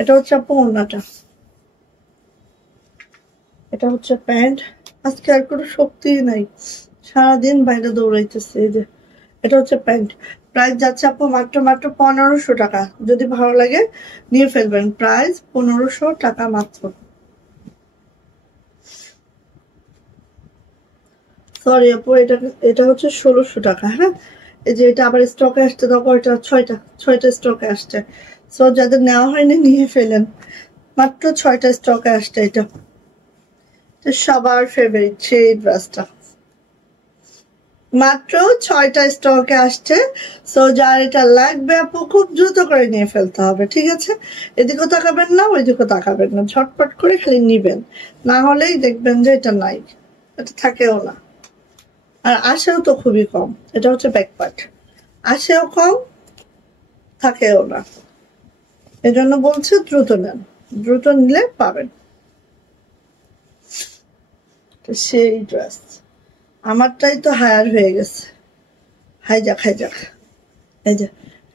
এটা হচ্ছে আপু ওড়নাটা, এটা হচ্ছে প্যান্ট। আজকে আর কোনো শক্তি নাই, সারাদিন বাইরে দৌড়াইতেছে। এই যে এটা হচ্ছে প্যান্ট। প্রাইস যাচ্ছে আপু মাত্র 1500 টাকা। যদি ভালো লাগে নিয়ে ফেলবেন। প্রাইস 1500 টাকা মাত্র। সরি আপু, এটা এটা হচ্ছে 1600 টাকা। হ্যাঁ, এই যে এটা আবার স্টকে আসছে, তখন এটা ছয়টা স্টকে আসছে। সো যাদের নেওয়া হয়নি নিয়ে ফেলেন, মাত্র 6টা স্টকে আসছে। এটা সবার ফেভারিট সেই ড্রেসটা, মাত্র 6টা স্টকে আসছে। সো যার এটা লাগবে আপু খুব দ্রুত করে নিয়ে ফেলতে হবে, ঠিক আছে। এদিকেও তাকাবেন না, ওইদিকেও তাকাবেন না, ঝটপট করে খালি নিবেন, না হলেই দেখবেন যে এটা নাই, এটা থাকেও না। আর আসেও তো খুবই কম। এটা হচ্ছে ব্যাক পার্ট, আসেও কম, থাকেও না। এজন্য বলছে দ্রুত নেন, দ্রুত নিলে পাবেন। সেই ড্রেস আমারটাই তো হায়ার হয়ে গেছে, হাইজাক হাইজাক। এই যে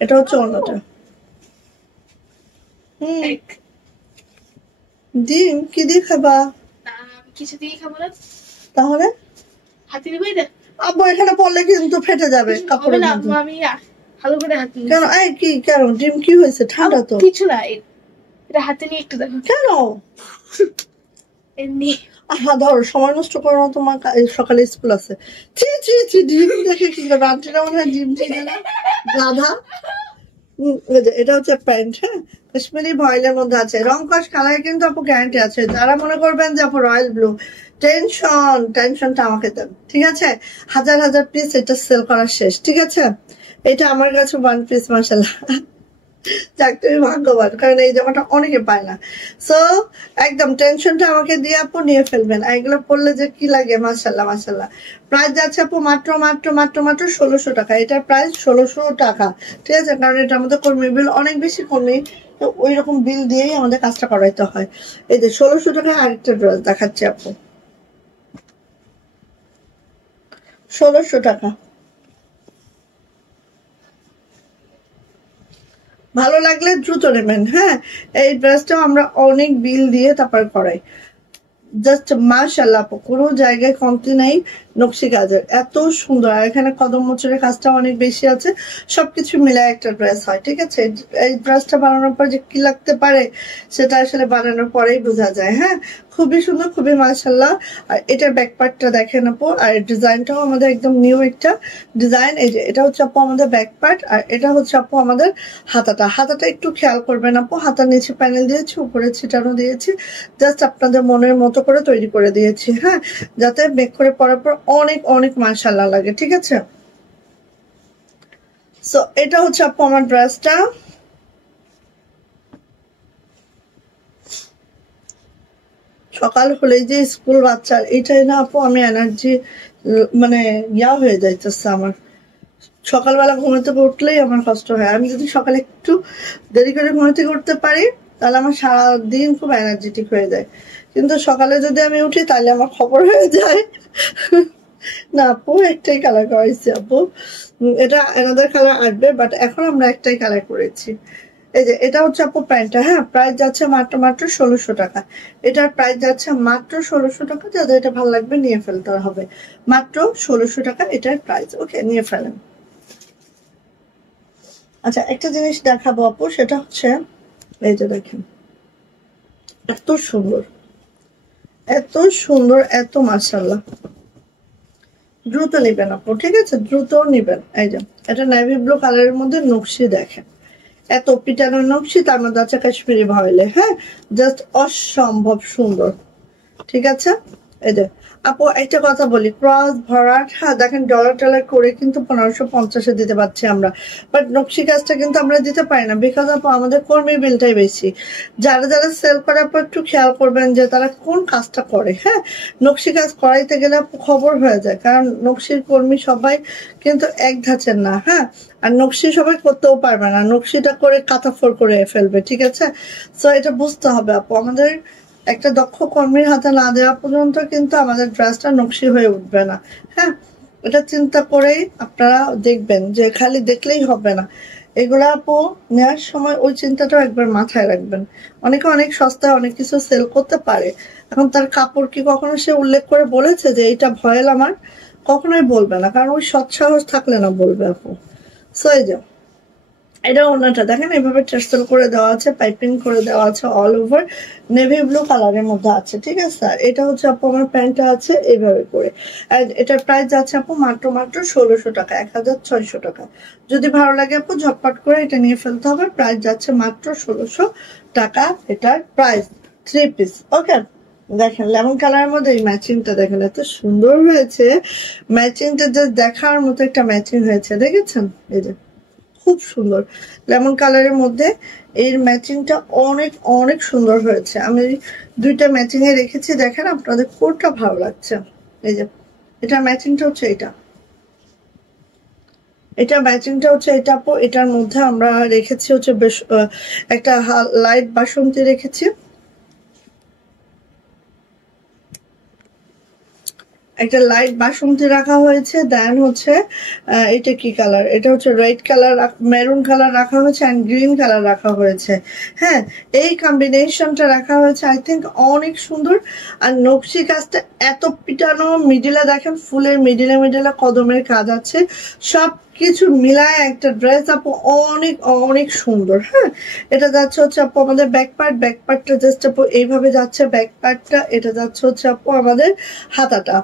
এটা হচ্ছে অন্যটা। ডিম কি দিয়ে খাবা? কিছু দিয়ে খাবো না। তাহলে হাতে দিবই না আব্বু, এখানে পড়লে কিন্তু ফেটে যাবে কাপড়ের মধ্যে। আমি ভালো করে হাতে কেন? এই কি কেন? ডিম কি হয়েছে? ঠান্ডা তো। কিছু না, এটা হাতে নিয়ে একটু দেখো। কেন? এমনি। আহা ধরো, সময় নষ্ট করো না, তোমার সকালে স্কুল আছে। ছি ছি ছি, ডিম দেখে কি করবে? আন্টিরা মনে হয় ডিম চিনে না, গাধা। এটা হচ্ছে প্যান্ট। হ্যাঁ, কাশ্মীরি ভয়েলের মধ্যে আছে, রং কস কালার কিন্তু আপু গ্যারান্টি আছে। যারা মনে করবেন যে আপু রয়্যাল ব্লু, টেনশনটা আমাকে দেন, ঠিক আছে। হাজার হাজার পিস এটা সেল করা শেষ, ঠিক আছে। এটা আমার কাছে 1 পিস, মাশাআল্লাহ। যাক তুমি ভাগ্যবান, কারণ এই জামাটা অনেকে পায় না। সো একদম টেনশনটা আমাকে দিয়ে আপু নিয়ে ফেলবেন। এগুলো পড়লে যে কি লাগে, মাশাল্লাহ মাশাল্লাহ। প্রাইস যাচ্ছে আপু মাত্র মাত্র মাত্র মাত্র 1600 টাকা। এটার প্রাইস 1600 টাকা, ঠিক আছে? কারণ এটার মধ্যে কর্মী বিল অনেক বেশি, কর্মী তো ওই রকম বিল দিয়েই আমাদের কাজটা করাইতে হয়। এই যে 1600 টাকায় আরেকটা ড্রেস দেখাচ্ছি আপু, 1600 টাকা। ভালো লাগলে দ্রুত নেবেন। হ্যাঁ, এই ড্রেসটাও আমরা অনেক বিল দিয়ে তারপর করাই। জাস্ট মাশাআল্লাহ, কোনো জায়গায় কমতি নাই নকশি কাজের, এত সুন্দর। আর এখানে কদম মোচরের কাজটা অনেক বেশি আছে, সবকিছু মিলায় একটা ড্রেস হয়, ঠিক আছে? এই ড্রেসটা বানানোর পর যে কি লাগতে পারে সেটা আসলে বানানোর পরেই বোঝা যায়। হ্যাঁ, খুবই সুন্দর, খুবই মাশাআল্লাহ। আর এটার ব্যাক পার্টটা দেখেন আপু, আর ডিজাইনটাও আমাদের একদম নিউ একটা ডিজাইন। এই যে এটা হচ্ছে আপু আমাদের ব্যাক পার্ট, আর এটা হচ্ছে আপু আমাদের হাতাটা। হাতাটা একটু খেয়াল করবেন আপু, হাতার নিচে প্যানেল দিয়েছি, উপরে ছিটানো দিয়েছি, জাস্ট আপনাদের মনের মতো করে তৈরি করে দিয়েছি। হ্যাঁ, যাতে মেক করে পরার পর অনেক অনেক মাশাআল্লাহ লাগে, ঠিক আছে? সো এটা হচ্ছে আপু আমার ড্রেসটা। সকাল হলেই যে স্কুল বাচ্চার, এটাই না আপু আমি এনার্জি মানে হয়ে যাইতেছে আমার। সকালবেলা ঘুমে থেকে উঠলেই আমার কষ্ট হয়। আমি যদি সকালে একটু দেরি করে ঘুমে থেকে উঠতে পারি তাহলে আমার সারাদিন খুব এনার্জেটিক হয়ে যায়, কিন্তু সকালে যদি আমি উঠি তাহলে আমার খবর হয়ে যায়। না আপু, একটাই কালার করাইছি আপু, এটা অ্যানাদার কালার আসবে, বাট এখন আমরা একটাই কালার করেছি। এই যে এটা হচ্ছে আপু প্যান্টটা। হ্যাঁ, প্রাইস যাচ্ছে মাত্র মাত্র 1600 টাকা। এটার প্রাইস যাচ্ছে মাত্র 1600 টাকা। যাদের এটা ভালো লাগবে নিয়ে ফেলতে হবে, মাত্র 1600 টাকা এটার প্রাইস। ওকে, নিয়ে ফেলেন। আচ্ছা, একটা জিনিস দেখাবো আপু, সেটা হচ্ছে এই যে দেখেন, এত সুন্দর, এত সুন্দর, এত মাশাআল্লাহ। দ্রুত নিবেন আপু, ঠিক আছে? দ্রুত নিবেন। এই যে এটা নেভি ব্লু কালারের মধ্যে নকশি দেখেন, এত পিটানোর নকশি, তার মধ্যে আছে কাশ্মীরি ভয়েলে। হ্যাঁ, জাস্ট অসম্ভব সুন্দর, ঠিক আছে? এই যে আপু একটা কথা বলি, ক্রস ভরাট, হ্যাঁ দেখেন ডলার টলার করে কিন্তু 1550-এ দিতে পারছি আমরা, বাট নকশি কাজটা কিন্তু আমরা দিতে পারি না, বিকজ আপু আমাদের কর্মী বিলটাই বেশি। যারা যারা সেল করার পর একটু খেয়াল করবেন যে তারা কোন কাজটা করে। হ্যাঁ, নকশি কাজ করাইতে গেলে আপু খবর হয়ে যায়, কারণ নকশির কর্মী সবাই কিন্তু এক ধাঁচের না। হ্যাঁ, আর নকশি সবাই করতেও পারবে না, নকশিটা করে কাটাফোর করে ফেলবে, ঠিক আছে? সো এটা বুঝতে হবে আপু, আমাদের একটা দক্ষ কর্মীর হাতে না দেওয়া পর্যন্ত কিন্তু আমাদের ড্রেসটা নকশি হয়ে উঠবে না। হ্যাঁ, এটা চিন্তা করেই আপনারা দেখবেন, যে খালি দেখলেই হবে না, এগুলা আপু নেওয়ার সময় ওই চিন্তাটাও একবার মাথায় রাখবেন। অনেকে অনেক সস্তায় অনেক কিছু সেল করতে পারে, এখন তার কাপড় কি কখনো সে উল্লেখ করে বলেছে যে এইটা ভয়েল আমার? কখনোই বলবে না, কারণ ওই সৎসাহস থাকলে না বলবে আপু। সো এই যে এটা ওনাটা দেখেন, এভাবে টার্সেল করে দেওয়া আছে, পাইপিং করে দেওয়া আছে, অল ওভার নেভি ব্লু কালারের মধ্যে আছে, ঠিক আছে? আর এটা হচ্ছে আপু আমার প্যান্টটা আছে এইভাবে করে। আর এটার প্রাইস যাচ্ছে আপু মাত্র মাত্র 1600 টাকা, 1600 টাকা। যদি ভালো লাগে আপু ঝটপট করে এটা নিয়ে ফেলতে হবে। প্রাইস যাচ্ছে মাত্র 1600 টাকা এটার প্রাইস, 3 পিস। ওকে, দেখেন লেমন কালারের মধ্যে এই ম্যাচিংটা দেখেন, এত সুন্দর হয়েছে ম্যাচিংটা, জাস্ট দেখার মতো একটা ম্যাচিং হয়েছে, দেখেছেন? এই যে খুব সুন্দর লেমন কালারের মধ্যে এর ম্যাচিংটা অনেক অনেক সুন্দর হয়েছে। আমি দুইটা ম্যাচিং এ রেখেছি, দেখেন আপনাদের কোনটা ভালো লাগছে। এই যে এটা ম্যাচিংটা হচ্ছে এটা, এটা ম্যাচিংটা হচ্ছে এটা আপু। এটার মধ্যে আমরা রেখেছি হচ্ছে বেশ একটা লাইট বাসন্তী রেখেছি, একটা লাইট বাসন্তী রাখা হয়েছে, দেন হচ্ছে এটা কি কালার, এটা হচ্ছে রেড কালার, মেরুন কালার রাখা হয়েছে, অ্যান্ড গ্রিন কালার রাখা হয়েছে। হ্যাঁ, এই কম্বিনেশনটা রাখা হয়েছে, আই থিঙ্ক অনেক সুন্দর। আর নকশি কাজটা এত পিটানো, মিডিলে দেখেন ফুলের মিডিলে মিডিলে কদমের কাজ আছে, সব কিছু মিলায় একটা ড্রেস আপু অনেক অনেক সুন্দর। হ্যাঁ, এটা যাচ্ছে হচ্ছে আপু আমাদের ব্যাক পার্ট, ব্যাক পার্টটা জাস্ট আপু এইভাবে যাচ্ছে ব্যাক পার্টটা, এটা যাচ্ছে হচ্ছে আপু আমাদের হাতাটা।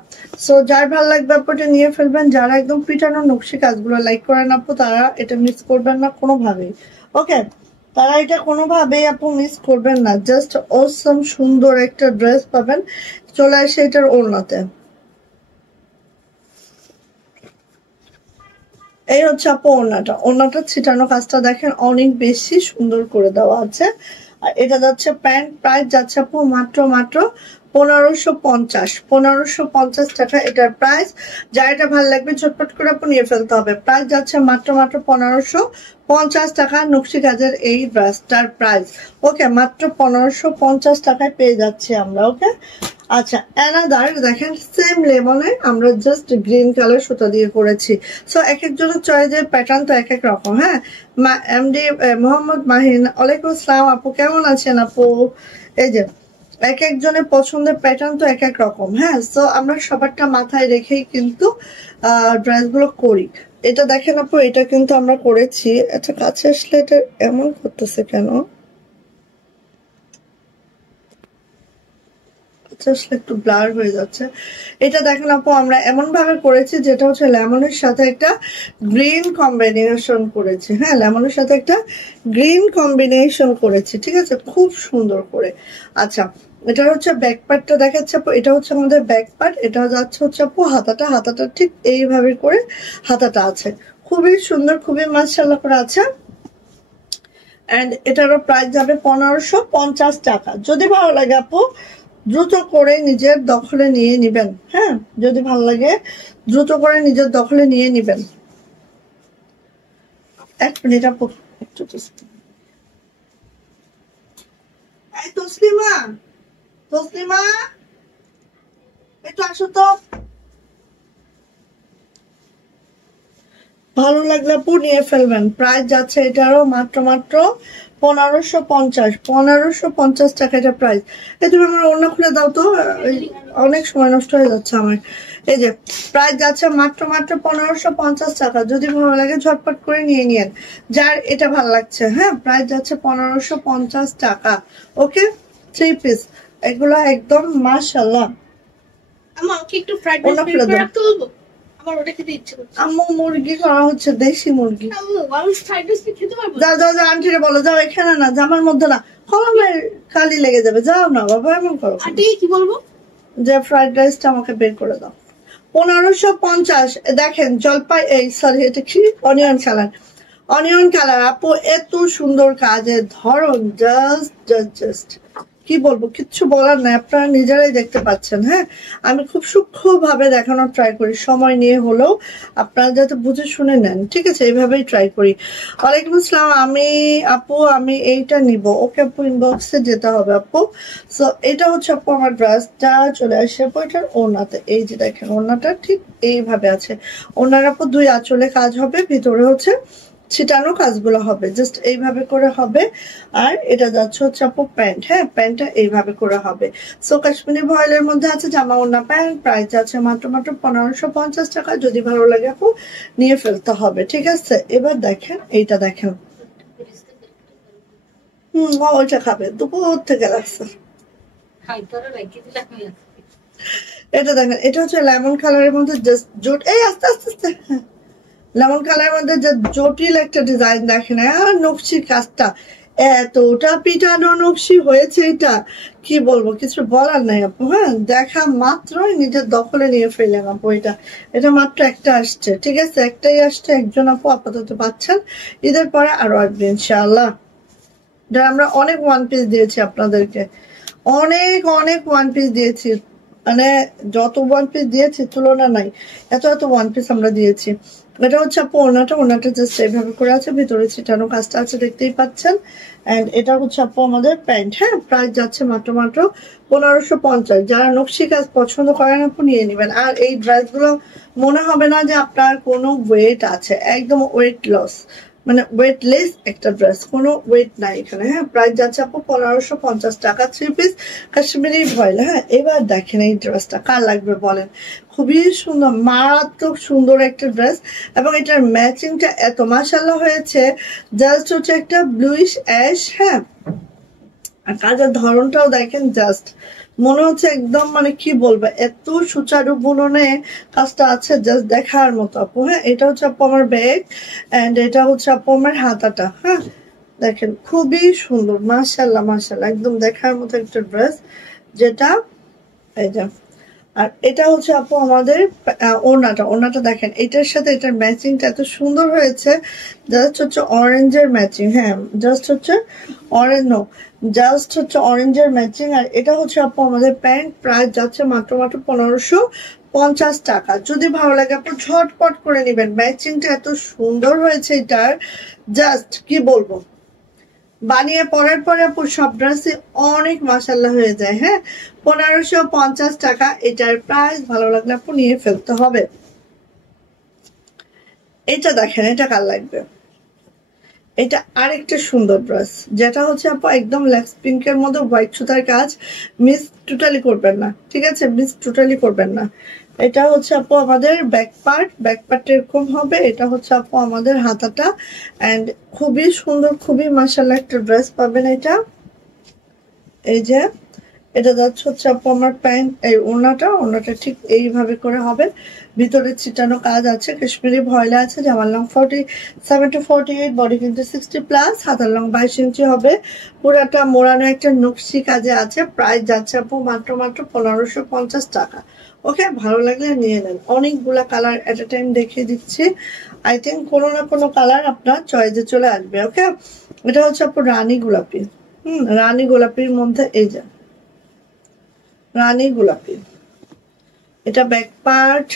সো যার ভালো লাগবে আপু এটা নিয়ে ফেলবেন। যারা একদম পিটানো নকশি কাজগুলো লাইক করেন আপু, তারা এটা মিস করবেন না কোনোভাবেই। ওকে, তারা এটা কোনোভাবেই আপু মিস করবেন না, জাস্ট অসম সুন্দর একটা ড্রেস পাবেন। চলে আসে এটার ওড়নাতে, এই হচ্ছে আপু ওড়নাটা, ওড়নাটা ছিটানো কাজটা দেখেন অনেক বেশি সুন্দর করে দেওয়া আছে। আর এটা যাচ্ছে প্যান্ট, প্রাইস যাচ্ছে আপু মাত্র মাত্র 1550, 1550 টাকা এটার প্রাইস। যা এটা ভালো লাগবে ঝটপট করে আপু নিয়ে ফেলতে হবে। প্রাইস যাচ্ছে মাত্র মাত্র 1550 টাকা। নকশি কাজের এই ড্রেসটার প্রাইস ওকে মাত্র 1550 টাকায় পেয়ে যাচ্ছি আমরা। ওকে আচ্ছা, অ্যানাদার দেখেন সেম লেমনে আমরা জাস্ট গ্রিন কালার সুতা দিয়ে করেছি। সো এক একজনের চয়েসের প্যাটার্ন তো এক এক রকম। হ্যাঁ, এমডি মোহাম্মদ মাহিন, ওয়ালাইকুম আসসালাম আপু, কেমন আছেন আপু? এই যে এক একজনের পছন্দের প্যাটার্ন তো এক এক রকম। হ্যাঁ, সো আমরা সবারটা মাথায় রেখেই কিন্তু ড্রেসগুলো করি। এটা দেখেন আপু, এটা কিন্তু আমরা করেছি। আচ্ছা কাছে আসলে এটা এমন করতেছে কেন? আসলে একটু ব্লার হয়ে যাচ্ছে। এটা দেখেন আপু আমরা এমন ভাবে করেছি যেটা হচ্ছে লেমনের সাথে একটা গ্রিন কম্বিনেশন করেছি। হ্যাঁ, লেমনের সাথে একটা গ্রিন কম্বিনেশন করেছি, ঠিক আছে, খুব সুন্দর করে। আচ্ছা, এটা হচ্ছে ব্যাক পার্টটা দেখাচ্ছে আপু, এটা হচ্ছে আমাদের ব্যাক পার্ট। এটা যাচ্ছে হচ্ছে আপু হাতাটা, হাতাটা ঠিক এইভাবে করে হাতাটা আছে, খুবই সুন্দর, খুবই মাশাআল্লাহ করে আছে। এন্ড এটারও প্রাইস যাবে 1550 টাকা। যদি ভালো লাগে আপু দ্রুত করে নিজের দখলে নিয়ে নিবেন। হ্যাঁ, যদি ভালো লাগে দ্রুত করে নিজের দখলে নিয়ে নিবেন। এক মিনিট আপু, একটু তসলিমা, তসলিমা একটু আসো তো। ভালো লাগলে আপু নিয়ে ফেলবেন। প্রাইস যাচ্ছে এটারও মাত্র মাত্র 1550, 1550 টাকা এটা প্রাইস। এই তুমি আমার অন্য খুলে দাও তো, অনেক সময় নষ্ট হয়ে যাচ্ছে আমার। এই যে প্রাইস যাচ্ছে মাত্র মাত্র 1550 টাকা। যদি ভালো লাগে ঝটপট করে নিয়ে নিয়েন যার এটা ভালো লাগছে। হ্যাঁ, প্রাইস যাচ্ছে 1550 টাকা। ওকে, 3 পিস এগুলো একদম মাশাআল্লাহ। আমাকে একটু ফ্রাইড রাইস বের করে রাখতে বলবো, আমার ওটা খেতে ইচ্ছে করছে। আম্মু মুরগি করা হচ্ছে, দেশি মুরগি। আম্মু আমি ফ্রাইড রাইস খেতে পারবো? যাও যাও যাও, আন্টিরে বলো, যাও, এখানে না, জামার মধ্যে না, কলমের কালি লেগে যাবে, যাও না বাবা, এমন করো। আন্টি কি বলবো? যে ফ্রাইড রাইসটা আমাকে বের করে দাও। 1550 দেখেন জলপাই, এই সরি এটা কি অনিয়ন কালার, অনিয়ন কালার আপু, এত সুন্দর কাজের ধরন, জাস্ট জাস্ট জাস্ট কি বলবো, কিচ্ছু বলার নাই, আপনারা নিজেরাই দেখতে পাচ্ছেন। হ্যাঁ, আমি খুব সূক্ষ্ম ভাবে দেখানোর ট্রাই করি, সময় নিয়ে হলেও আপনারা যাতে বুঝে শুনে নেন, ঠিক আছে, এইভাবেই ট্রাই করি। ওয়ালাইকুম আসসালাম, আমি আপু আমি এইটা নিব। ওকে আপু, ইনবক্সে যেতে হবে আপু। সো এটা হচ্ছে আপু আমার ড্রেসটা চলে আসে আপু এটার ওড়নাতে। এই যে দেখেন ওড়নাটা ঠিক এইভাবে আছে। ওড়নার আপু 2 আঁচলে কাজ হবে, ভিতরে হচ্ছে ছিটানো কাজগুলো হবে, জাস্ট এইভাবে করে হবে। আর এটা যাচ্ছে হচ্ছে আপু প্যান্ট। হ্যাঁ, প্যান্টটা এইভাবে করে হবে। সো কাশ্মীরি ভয়েলের মধ্যে আছে জামা ওড়না প্যান্ট, প্রাইস আছে মাত্র মাত্র 1550 টাকা। যদি ভালো লাগে আপু নিয়ে ফেলতে হবে, ঠিক আছে। এবার দেখেন এইটা দেখেন, ওইটা খাবে, দুপুর থেকে লাগছে। এটা দেখেন, এটা হচ্ছে লেমন কালারের মধ্যে জাস্ট জোট, এই আস্তে আস্তে আস্তে, লেমন কালারের মধ্যে যে জটিল একটা ডিজাইন দেখেন। আর নকশির কাজটা এতটা পিটানো নকশি হয়েছে, এটা কি বলবো, কিছু বলার নাই আপু। হ্যাঁ, দেখা মাত্রই নিজের দখলে নিয়ে ফেললেন আপু। এটা এটা মাত্র একটা আসছে, ঠিক আছে, একটাই আসছে, একজন আপু আপাতত পাচ্ছেন, ঈদের পরে আরো আসবে ইনশাআল্লাহ। আমরা অনেক ওয়ান পিস দিয়েছি আপনাদেরকে, অনেক অনেক ওয়ান পিস দিয়েছি, মানে যত ওয়ান পিস দিয়েছি তুলনা নাই, এত এত ওয়ান পিস আমরা দিয়েছি। এটা হচ্ছে আপু ওনাটা, ওনাটা জাস্ট এইভাবে করে আছে, ভিতরে ছিটানো কাজটা আছে, দেখতেই পাচ্ছেন। এন্ড এটা হচ্ছে আপু আমাদের প্যান্ট। হ্যাঁ, প্রাইস যাচ্ছে মাত্র মাত্র 1550। যারা নকশি কাজ পছন্দ করেন আপু নিয়ে নেবেন। আর এই ড্রেসগুলো মনে হবে না যে আপনার কোনো ওয়েট আছে, একদম ওয়েট লস, মানে ওয়েটলেস একটা ড্রেস, কোনো ওয়েট নাই এখানে। হ্যাঁ, প্রাইস যাচ্ছে আপু 1550 টাকা, 3 পিস কাশ্মীরি ভয়েল। হ্যাঁ, এবার দেখেন এই ড্রেসটা কার লাগবে বলেন, খুবই সুন্দর, মারাত্মক সুন্দর একটা ড্রেস। এবং এটার ম্যাচিংটা এত মাশাআল্লাহ হয়েছে, জাস্ট হচ্ছে একটা ব্লুইশ অ্যাশ। হ্যাঁ, আর কাজের ধরনটাও দেখেন, জাস্ট মনে হচ্ছে একদম, মানে কি বলবো, এত সুচারু বুননে কাজটা আছে, জাস্ট দেখার মতো আপু। হ্যাঁ, এটা হচ্ছে আপু আমার ব্যাগ, এন্ড এটা হচ্ছে আপু আমার হাতাটা। হ্যাঁ, দেখেন খুবই সুন্দর, মাশাআল্লাহ মাশাআল্লাহ, একদম দেখার মতো একটা ড্রেস, যেটা এই যে আর এটা হচ্ছে আপু আমাদের ওড়নাটা দেখেন, এটার সাথে এটার ম্যাচিংটা এত সুন্দর হয়েছে। জাস্ট হচ্ছে অরেঞ্জের ম্যাচিং, হ্যাঁ জাস্ট হচ্ছে অরেঞ্জের ম্যাচিং। আর এটা হচ্ছে আপু আমাদের প্যান্ট, প্রাইস যাচ্ছে মাত্র 1550 টাকা। যদি ভালো লাগে আপু ঝটপট করে নেবেন, ম্যাচিংটা এত সুন্দর হয়েছে এটার, জাস্ট কি বলবো, বানিয়ে পরার পরে আপু সব ড্রেসে অনেক মাসাল্লাহ হয়ে যায়। হ্যাঁ, 1550 টাকা এটার প্রাইস। ভালো লাগলে আপু নিয়ে ফেলতে হবে। এটা দেখেন, এটা কার লাগবে, এটা আরেকটা সুন্দর ড্রেস, যেটা হচ্ছে আপু একদম লেক্স পিঙ্কের মধ্যে হোয়াইট সুতার কাজ। মিস টোটালি করবেন না, ঠিক আছে, মিস টোটালি করবেন না। এটা হচ্ছে আপু আমাদের ব্যাক পার্ট এরকম হবে। এটা হচ্ছে আপু আমাদের হাতাটা, এন্ড খুবই সুন্দর, খুবই মাশাআল্লাহ একটা ড্রেস পাবেন এটা। এই যে এটা যাচ্ছে হচ্ছে আপু আমার প্যান্ট, এই ওড়নাটা ঠিক এইভাবে করে হবে। ভিতরে ছিটানো কাজ আছে, কাশ্মীরি ভয়লা আছে। জামার লং 47 to 48, বডি কিন্তু 60+, হাতার লং 22 ইঞ্চি হবে। পুরাটা মোড়ানো একটা নকশি কাজে আছে। প্রাইস যাচ্ছে আপু মাত্র 1550 টাকা। ওকে, ভালো লাগলে নিয়ে নেন। অনেকগুলা কালার এট এ টাইম দেখিয়ে দিচ্ছি। আই থিঙ্ক কোনো না কোনো কালার আপনার চয়েসে চলে আসবে। ওকে, এটা হচ্ছে আপু রানী গোলাপি। রানী গোলাপির মধ্যে এই যে রানী গোলাপি, এটা ব্যাক পার্ট,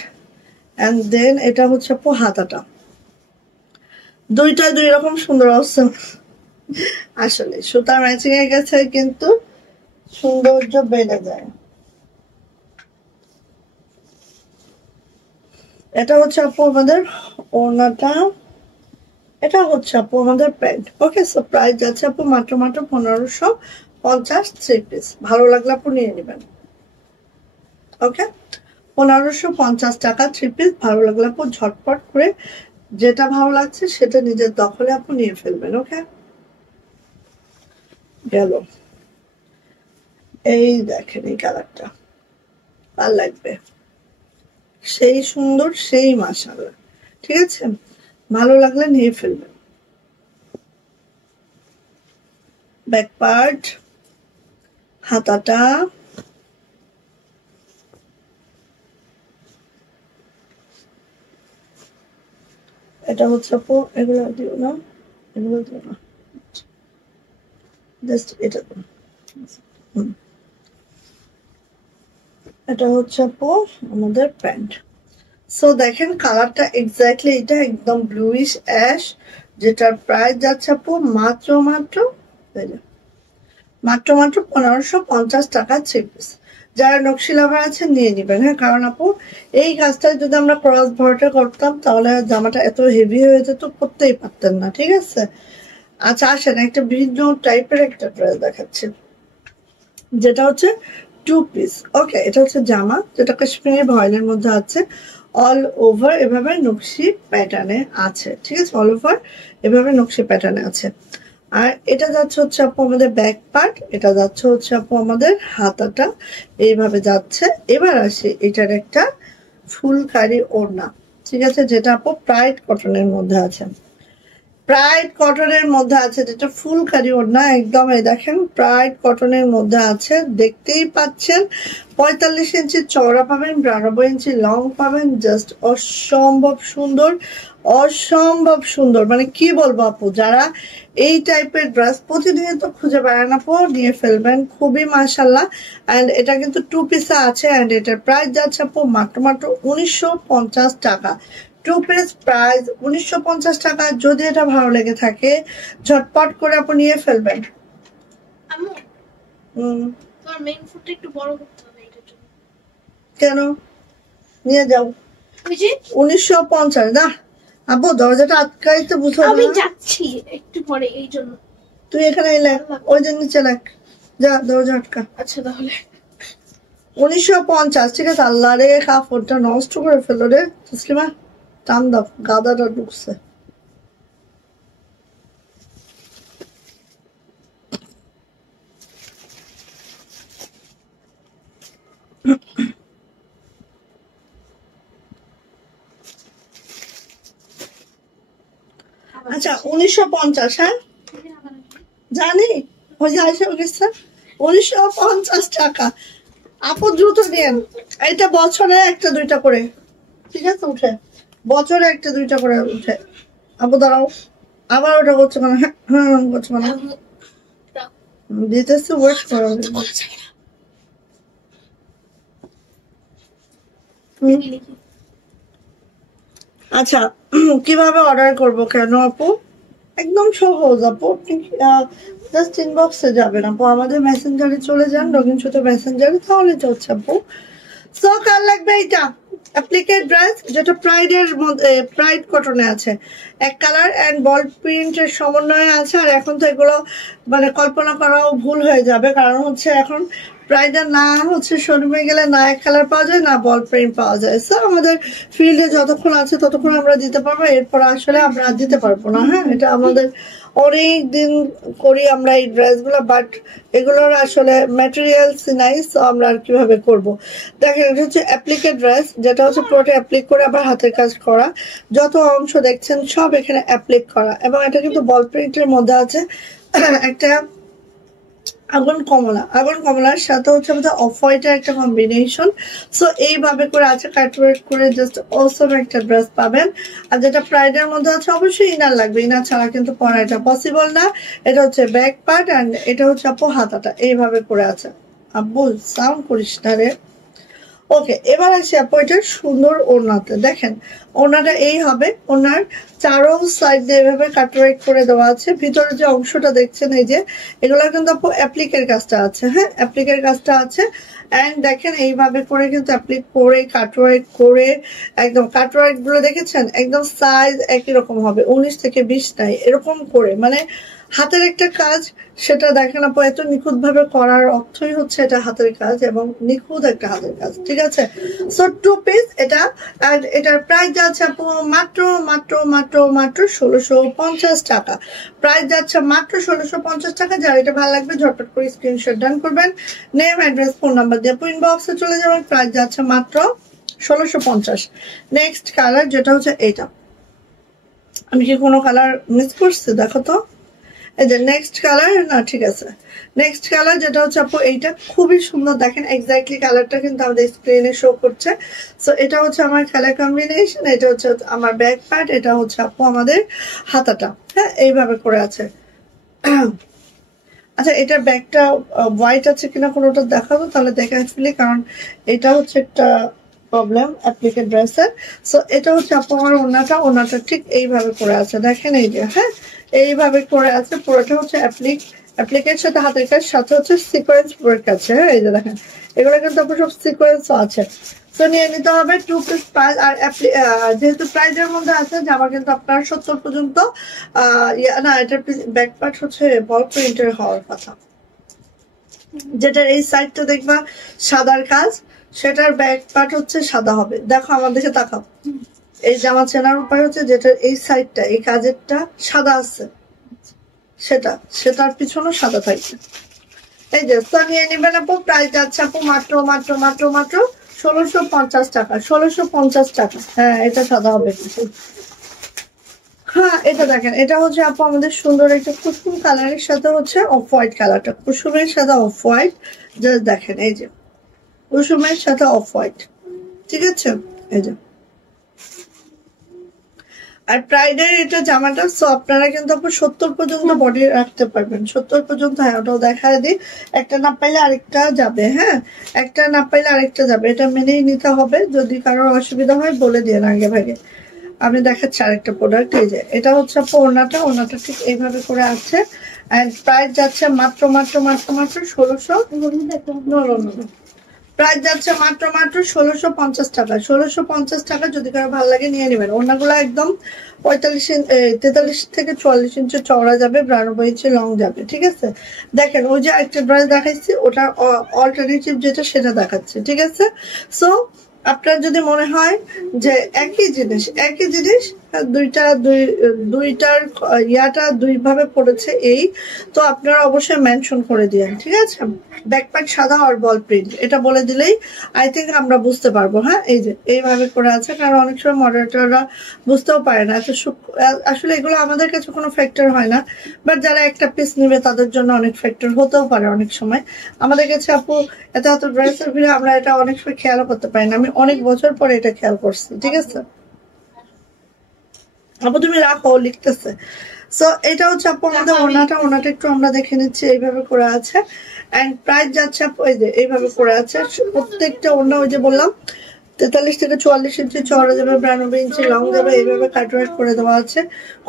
এন্ড দেন এটা হচ্ছে আপু হাতাটা। দুইটা দুই রকম সুন্দর অবস্থা। আসলে সুতা ম্যাচিং হয়ে গেছে কিন্তু সৌন্দর্য বেড়ে যায়। এটা হচ্ছে আপু আমাদের ওড়নাটা, এটা হচ্ছে আপু আমাদের প্যান্ট। ওকে, সো প্রাইস যাচ্ছে আপু মাত্র 1550, 3 পিস। ভালো লাগলে আপু নিয়ে নেবেন। ওকে, 1550 টাকা 3 পিস। ভালো লাগলে আপু ঝটপট করে যেটা ভালো লাগছে সেটা নিজের দখলে আপু নিয়ে ফেলবেন। ওকে, গেল। এই দেখেন এই কালারটা ভালো লাগবে, সেই সুন্দর, সেই মাশাআল্লাহ। ঠিক আছে, ভালো লাগলে নিয়ে ফেলবেন। ব্যাক পার্ট, হাতাটা, এটা হচ্ছে আপু, এগুলো দিও না, এগুলো দিও না, জাস্ট এটা দিও। এটা হচ্ছে আপু আমাদের প্যান্ট। সো দেখেন কালারটা এক্স্যাক্টলি এটা একদম ব্লুইশ অ্যাশ, যেটার প্রাইস যাচ্ছে আপু মাত্র 1550 টাকা 3 পিস। যারা নকশি লাভার আছে নিয়ে নিবেন। হ্যাঁ, কারণ আপু এই কাজটা যদি আমরা ক্রস ভরটা করতাম তাহলে জামাটা এত হেভি হয়ে যেত, করতেই পারতেন না। ঠিক আছে, আচ্ছা আসেন একটা ভিন্ন টাইপের একটা ড্রেস দেখাচ্ছি, যেটা হচ্ছে 2 পিস। ওকে, এটা হচ্ছে জামা, যেটা কাশ্মীরি ভয়েলের মধ্যে আছে। অল ওভার এভাবে নকশি প্যাটার্নে আছে। ঠিক আছে, অল ওভার এভাবে নকশি প্যাটার্নে আছে। আর এটা যাচ্ছে হচ্ছে আপু আমাদের ব্যাক পার্ট, এটা যাচ্ছে হচ্ছে আপু আমাদের হাতাটা এইভাবে যাচ্ছে। এবার আসি এটার একটা ফুলকারি ওড়না। ঠিক আছে, যেটা আপু প্রাইড কটনের মধ্যে আছে, যেটা ফুলকারি ওড়না একদম। এই দেখেন প্রাইড কটনের মধ্যে আছে, দেখতেই পাচ্ছেন। 45 ইঞ্চি চওড়া পাবেন, 92 ইঞ্চি লং পাবেন। জাস্ট অসম্ভব সুন্দর, মানে কি বলবো আপু, যারা এই টাইপের ড্রেস প্রতিনিয়ত খুঁজে বেড়ান আপু নিয়ে ফেলবেন, খুবই মাশাআল্লাহ। এন্ড এটা কিন্তু 2 পিসে আছে, এন্ড এটার প্রাইস যাচ্ছে আপু মাত্র 1950 টাকা। 2 পিস প্রাইস 1950 টাকা। যদি এটা ভালো লেগে থাকে ঝটপট করে আপু নিয়ে ফেলবেন। তোমার মেইন ফুটটা একটু বড় করতে হবে এটার জন্য। কেন? নিয়ে যাও। 1950 না আপু, দরজাটা আটকাইতে বুঝো না। আমি যাচ্ছি একটু পরে, এই জন্য। তুই এখানে এলে ওই যে নিচে রাখ, যা দরজা আটকা। আচ্ছা তাহলে 1950। ঠিক আছে, আল্লাহ রে কাপড়টা নষ্ট করে ফেলো রে তসলিমা, টান দাও, গাদাটা ঢুকছে। আচ্ছা 1950, হ্যাঁ জানি, ওই যে আসে গেছে 1950 টাকা। আপু দ্রুত নিয়েন, এটা বছরে একটা দুইটা করে, ঠিক আছে? উঠে বছরে একটা দুইটা করে উঠে। আপু দাঁড়াও, আবার ওটা করছে কেন? হ্যাঁ হ্যাঁ করছে কেন? দিতেছি, ওয়েট করো। আচ্ছা, কিভাবে অর্ডার করব কেন আপু? একদম সহজ আপু, জাস্ট ইনবক্সে যাবেন আপু, আমাদের মেসেঞ্জারে চলে যান, রঙিন সুতো মেসেঞ্জারে, তাহলে চলছে আপু। সো কার লাগবে এটা অ্যাপ্লিকেট ড্রেস, যেটা প্রাইডের মধ্যে, প্রাইড কটনে আছে, এক কালার অ্যান্ড বল প্রিন্টের সমন্বয়ে আছে। আর এখন তো এগুলো মানে কল্পনা করাও ভুল হয়ে যাবে, কারণ হচ্ছে এখন প্রাইডের না হচ্ছে শোরুমে গেলে না এক কালার পাওয়া যায় না বল প্রিন্ট পাওয়া যায়। সো আমাদের ফিল্ডে যতক্ষণ আছে ততক্ষণ আমরা দিতে পারবো, এরপর আসলে আমরা দিতে পারবো না। হ্যাঁ, এটা আমাদের অনেক দিন করি আমরা এই ড্রেসগুলো, বাট এগুলোর আসলে ম্যাটেরিয়ালস নাই, সো আমরা আর কিভাবে করব। দেখেন, এটা হচ্ছে অ্যাপ্লিকেট ড্রেস, যেটা হচ্ছে পুরোটা অ্যাপ্লিক করে আবার হাতের কাজ করা, যত অংশ দেখছেন সব এখানে অ্যাপ্লিক করা, এবং এটা কিন্তু বল প্রিন্টের মধ্যে আছে। একটা আগুন কমলার সাথে হচ্ছে আমাদের অফ হোয়াইটের একটা কম্বিনেশন। সো এইভাবে করে আছে, কাটওয়ার্ক করে জাস্ট অসম একটা ড্রেস পাবেন। আর যেটা প্রাইডের মধ্যে আছে, অবশ্যই ইনার লাগবে, ইনার ছাড়া কিন্তু পরা এটা পসিবল না। এটা হচ্ছে ব্যাক পার্ট অ্যান্ড এটা হচ্ছে আপু হাতাটা, এইভাবে করে আছে। আব্বু সাউন্ড করিস না রে। ওকে, এবার আসি আপু এটার সুন্দর ওড়নাতে। দেখেন ওড়নাটা এই হবে, ওড়নার চারো সাইড দিয়ে এভাবে কাটওয়ার্ক করে দেওয়া আছে। ভিতরে যে অংশটা দেখছেন এই যে, এগুলো কিন্তু আপু অ্যাপ্লিকের কাজটা আছে। হ্যাঁ, অ্যাপ্লিকের কাজটা আছে। অ্যান্ড দেখেন এইভাবে করে কিন্তু অ্যাপ্লিক করে কাটওয়ার্ক করে একদম, কাটওয়ার্ক গুলো দেখেছেন একদম সাইজ একই রকম হবে, 19 থেকে 20 নাই, এরকম করে মানে হাতের একটা কাজ। সেটা দেখেন আপু এত নিখুঁত ভাবে করার অর্থই হচ্ছে এটা হাতের কাজ, এবং নিখুঁত একটা হাতের কাজ, ঠিক আছে? সো 2 পিস এটা, আর এটার প্রাইস যাচ্ছে আপু মাত্র মাত্র মাত্র মাত্র 1650 টাকা। প্রাইস যাচ্ছে মাত্র 1650 টাকা। যার এটা ভালো লাগবে ঝটপট করে স্ক্রিনশট ডান করবেন, নেম অ্যাড্রেস ফোন নাম্বার দিয়ে ইনবক্সে চলে যাবেন। প্রাইস যাচ্ছে মাত্র 1650। নেক্সট কালার যেটা হচ্ছে এইটা, আমি কি কোনো কালার মিস করছি? দেখো তো, এই যে নেক্সট কালার, না ঠিক আছে, নেক্সট কালার যেটা হচ্ছে আপু এইটা খুবই সুন্দর। দেখেন এক্স্যাক্টলি কালারটা কিন্তু আমাদের স্ক্রিনে শো করছে। সো এটা হচ্ছে আমার কালার কম্বিনেশন, এটা হচ্ছে আমার ব্যাক পার্ট, এটা হচ্ছে আপু আমাদের হাতাটা। হ্যাঁ, এইভাবে করে আছে। আচ্ছা, এটার ব্যাকটা হোয়াইট আছে কিনা কোনোটা দেখাবো, তাহলে দেখে ফেলি, কারণ এটা হচ্ছে একটা প্রবলেম অ্যাপ্লিকেট ড্রেসের। সো এটা হচ্ছে আপু আমার ওনাটা ঠিক এইভাবে করে আছে, দেখেন এই যে, হ্যাঁ এইভাবে করে আছে। পুরোটা হচ্ছে অ্যাপ্লিকের সাথে হাতের কাজ, সাথে হচ্ছে সিকোয়েন্স ওয়ার্ক আছে। হ্যাঁ, এই যে দেখেন, এগুলো কিন্তু আপু সব সিকোয়েন্সও আছে। তো নিয়ে নিতে হবে 2 পিস প্রাইস। আর যেহেতু প্রাইজের মধ্যে আছে, জামা কিন্তু আপনার 70 পর্যন্ত না, এটার ব্যাক পার্ট হচ্ছে বল প্রিন্টের হওয়ার কথা। যেটার এই সাইডটা দেখবা সাদার কাজ, সেটার ব্যাক পার্ট হচ্ছে সাদা হবে। দেখো আমার দিকে তাকাও, এই জামা চেনার উপায় হচ্ছে যেটার এই সাইডটা, এই কাজেরটা সাদা আছে, সেটার পিছনেও সাদা থাকবে। এই যে, তো নিয়ে নেবেন আপু। প্রাইস যাচ্ছে আপু মাত্র মাত্র মাত্র মাত্র 1650 টাকা। 1650 টাকা। হ্যাঁ, এটা সাদা হবে কিছু। হ্যাঁ, এটা দেখেন, এটা হচ্ছে আপু আমাদের সুন্দর একটা কুসুম কালারের সাথে হচ্ছে অফ হোয়াইট কালারটা, কুসুমের সাথে অফ হোয়াইট। জাস্ট দেখেন এই যে, কুসুমের সাথে অফ হোয়াইট, ঠিক আছে? এই যে, আর প্রাইডের এটা জামাটা, সো আপনারা কিন্তু আপু 70 পর্যন্ত বডি রাখতে পারবেন, 70 পর্যন্ত। হ্যাঁ, ওটাও দেখা দিই, একটা না পাইলে আরেকটা যাবে। হ্যাঁ, একটা না পাইলে আরেকটা যাবে, এটা মেনেই নিতে হবে। যদি কারোর অসুবিধা হয় বলে দিয়ে আগে ভাগে। আমি দেখাচ্ছি আরেকটা প্রোডাক্ট, এই যে, এটা হচ্ছে আপু ওনাটা ঠিক এইভাবে করে আছে। এন্ড প্রাইস যাচ্ছে মাত্র মাত্র মাত্র মাত্র 1600। প্রাইস যাচ্ছে মাত্র মাত্র 1650 টাকা। 1650 টাকা। যদি কারো ভালো লাগে নিয়ে নেবেন। ওড়নাগুলো একদম 43 থেকে 44 ইঞ্চি চওড়া যাবে, 92 ইঞ্চি লং যাবে, ঠিক আছে? দেখেন, ওই যে একটা ড্রেস দেখাইছি, ওটা অল্টারনেটিভ যেটা সেটা দেখাচ্ছে, ঠিক আছে? সো আপনার যদি মনে হয় যে একই জিনিস দুইটার ইয়াটা দুইভাবে পড়েছে এই, তো আপনারা অবশ্যই মেনশন করে দিয়েন, ঠিক আছে। ব্যাকপ্যাক সাদা আর বল প্রিন্ট, এটা বলে দিলেই আই থিঙ্ক আমরা বুঝতে পারবো। হ্যাঁ, এই যে এইভাবে করে আছে, কারণ অনেক সময় মডারেটররা বুঝতেও পারে না এত আসলে এগুলো আমাদের কাছে কোনো ফ্যাক্টর হয় না, বাট যারা একটা পিস নেবে তাদের জন্য অনেক ফ্যাক্টর হতেও পারে অনেক সময়। আমাদের কাছে আপু এত ড্রেসের ভিড়ে আমরা এটা অনেক সময় খেয়ালও করতে পারি না, আমি অনেক বছর পরে এটা খেয়াল করছি, ঠিক আছে। আপু তুমি রাখো, লিখতেছে। সো এটা হচ্ছে আপু আমাদের ওনাটা একটু আমরা দেখে নিচ্ছি, এইভাবে করে আছে। এন্ড প্রাইস যাচ্ছে আপু এই যে এইভাবে করে আছে, প্রত্যেকটা ওনা ওই যে বললাম 43 থেকে 44 ইঞ্চি চওড়া যাবে, 92 ইঞ্চি লং যাবে, এইভাবে কাটওয়ার্ক করে দেওয়া আছে।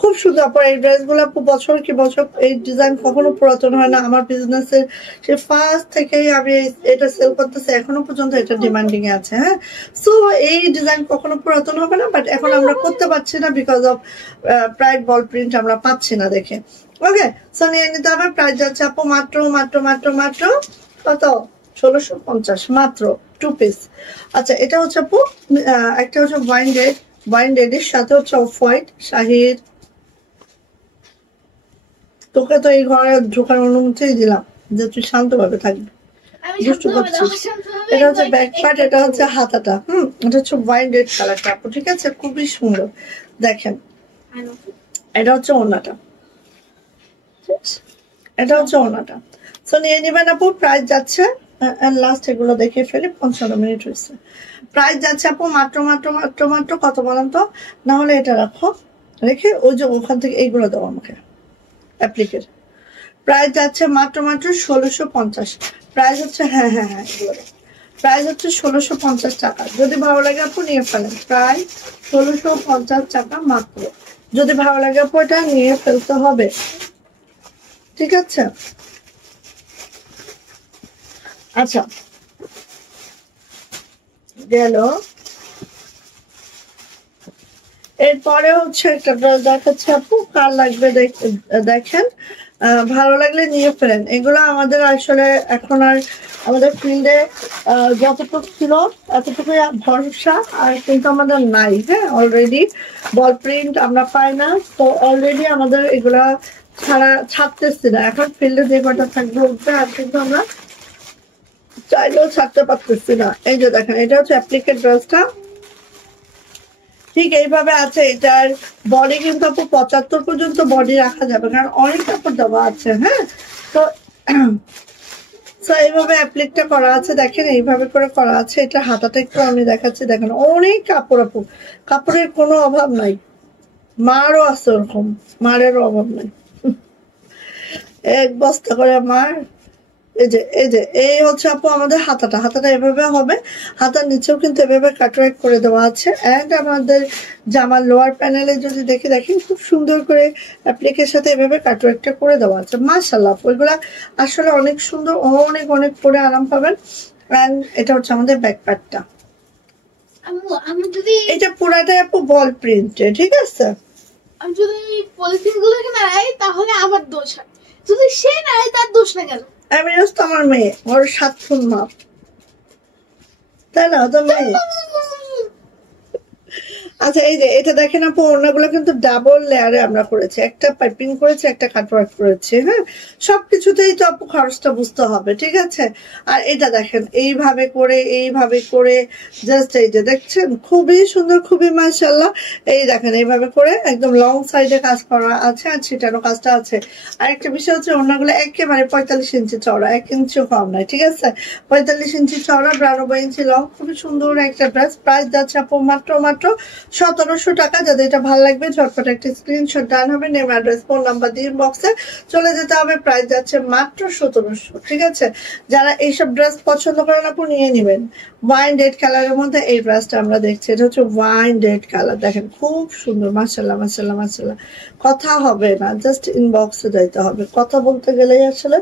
খুব সুন্দর আপু এই ড্রেসগুলো আপু বছর কি বছর, এই ডিজাইন কখনো পুরাতন হয় না। আমার বিজনেসের সে ফার্স্ট থেকেই আমি এটা সেল করতেছি, এখনো পর্যন্ত এটা ডিমান্ডিং এ আছে। হ্যাঁ, সো এই ডিজাইন কখনো পুরাতন হবে না, বাট এখন আমরা করতে পারছি না because of pride ball print আমরা পাচ্ছি না দেখে। ওকে, সো নিয়ে নিতে হবে। প্রাইস যাচ্ছে আপু মাত্র মাত্র মাত্র মাত্র কত, 1650 মাত্র, 2 পিস। আচ্ছা, এটা হচ্ছে আপু একটা হচ্ছে ওয়াইন রেড এর সাথে হচ্ছে অফ হোয়াইট। শাহির, তোকে তো এই ঘরে ঢোকার অনুমতি দিলাম যে তুই শান্তভাবে থাকবি, দুষ্টু করছিস। এটা হচ্ছে ব্যাক পার্ট, এটা হচ্ছে হাতাটা। এটা হচ্ছে ওয়াইন রেড কালারটা আপু, ঠিক আছে, খুবই সুন্দর। দেখেন এটা হচ্ছে ওড়নাটা, এটা হচ্ছে ওড়নাটা। সো নিয়ে নিবেন আপু। প্রাইস যাচ্ছে লাস্ট এগুলো দেখে ফেলি, 55 মিনিট হয়েছে। প্রাইস যাচ্ছে আপু মাত্র মাত্র মাত্র মাত্র কত বলেন তো, না হলে এটা রাখো, রেখে ওই যে ওখান থেকে এইগুলো দাও আমাকে অ্যাপ্লিকের। প্রাইস যাচ্ছে মাত্র মাত্র 1650। প্রাইস হচ্ছে হ্যাঁ হ্যাঁ হ্যাঁ এগুলো প্রাইস হচ্ছে 1650 টাকা। যদি ভালো লাগে আপু নিয়ে ফেলেন, প্রায় 1650 টাকা মাত্র। যদি ভালো লাগে আপু এটা নিয়ে ফেলতে হবে, ঠিক আছে। আচ্ছা গেল, এরপরে হচ্ছে একটা ড্রেস দেখাচ্ছে আপু, কার লাগবে দেখেন, ভালো লাগলে নিয়ে ফেলেন। এগুলো আমাদের আসলে এখন আর আমাদের ফিল্ডে যতটুকু ছিল এতটুকু ভরসা আর কিন্তু আমাদের নাই। হ্যাঁ, অলরেডি বল প্রিন্ট আমরা পাই না, তো অলরেডি আমাদের এগুলা ছাড়তেছি না। এখন ফিল্ডে যে কটা থাকবে উঠবে, আর কিন্তু আমরা চাইলেও ছাড়তে পারতেছি না। এই যে দেখেন এটা হচ্ছে অ্যাপ্লিকেড ড্রেসটা, ঠিক এইভাবে আছে। এটার বডি কিন্তু আপু 75 পর্যন্ত বডি রাখা যাবে, কারণ অনেক কাপড় দেওয়া আছে। হ্যাঁ, তো এইভাবে অ্যাপ্লিকটা করা আছে, দেখেন এইভাবে করে করা আছে। এটা হাতাটা একটু আমি দেখাচ্ছি, দেখেন অনেক কাপড় আপু, কাপড়ের কোনো অভাব নাই। মারও আছে ওরকম, মারেরও অভাব নাই, এক বস্তা করে মার। এই হচ্ছে আপু আমাদের হাতাটা এভাবে হবে। হাতার নিচেও কিন্তু এভাবে কাটওয়ার্ক করে দেওয়া আছে। এন্ড আমাদের জামার লোয়ার প্যানেলে যদি দেখেন খুব সুন্দর করে অ্যাপ্লিকের সাথে এভাবে কাটওয়ার্কটা করে দেওয়া আছে। মাশাআল্লাহ, ওইগুলা আসলে অনেক সুন্দর, অনেক অনেক পরে আরাম পাবেন। এন্ড এটা হচ্ছে আমাদের ব্যাক পার্টটা, এটা পুরাটাই আপু বল প্রিন্টে, ঠিক আছে। আমি যদি পলিথিন গুলো নাই তাহলে আমার দোষ হয়, যদি সে নাই তার দোষ না কেন? আমি জাস্ট আমার মেয়ে, ওর 7 ফুট মাপ, তাই না তো মেয়ে। আচ্ছা, এই যে এটা দেখেন আপু, ওড়নাগুলো কিন্তু ডাবল লেয়ারে আমরা করেছি, একটা পাইপিং করেছি, একটা কাটওয়ার্ক করেছি। হ্যাঁ, সবকিছুতেই তো আপু খরচটা বুঝতে হবে, ঠিক আছে। আর এটা দেখেন এইভাবে করে জাস্ট এই যে দেখছেন, খুবই সুন্দর, খুবই মাশাআল্লাহ। এই দেখেন এইভাবে করে একদম লং সাইডে কাজ করা আছে, আর ছিটানো কাজটা আছে। আর একটা বিষয় হচ্ছে ওড়নাগুলো একেবারে 45 ইঞ্চি চওড়া, 1 ইঞ্চিও কম নাই, ঠিক আছে। 45 ইঞ্চি চওড়া, 92 ইঞ্চি লং, খুবই সুন্দর একটা ড্রেস। প্রাইস যাচ্ছে আপু মাত্র মাত্র 1700 টাকা। যাদের এটা ভালো লাগবে ঝটপট একটা স্ক্রিনশট ডান হবে, নেম অ্যাড্রেস ফোন নাম্বার দিয়ে বক্সে চলে যেতে হবে। প্রাইস যাচ্ছে মাত্র 1700, ঠিক আছে। যারা এইসব ড্রেস পছন্দ করেন আপু নিয়ে নেবেন। ওয়াইন রেড কালারের মধ্যে এই ড্রেসটা আমরা দেখছি, এটা হচ্ছে ওয়াইন রেড কালার, দেখেন খুব সুন্দর, মাশাআল্লাহ মাশাআল্লাহ মাশাআল্লাহ। কথা হবে না, জাস্ট ইনবক্সে যাইতে হবে। কথা বলতে গেলেই আসলে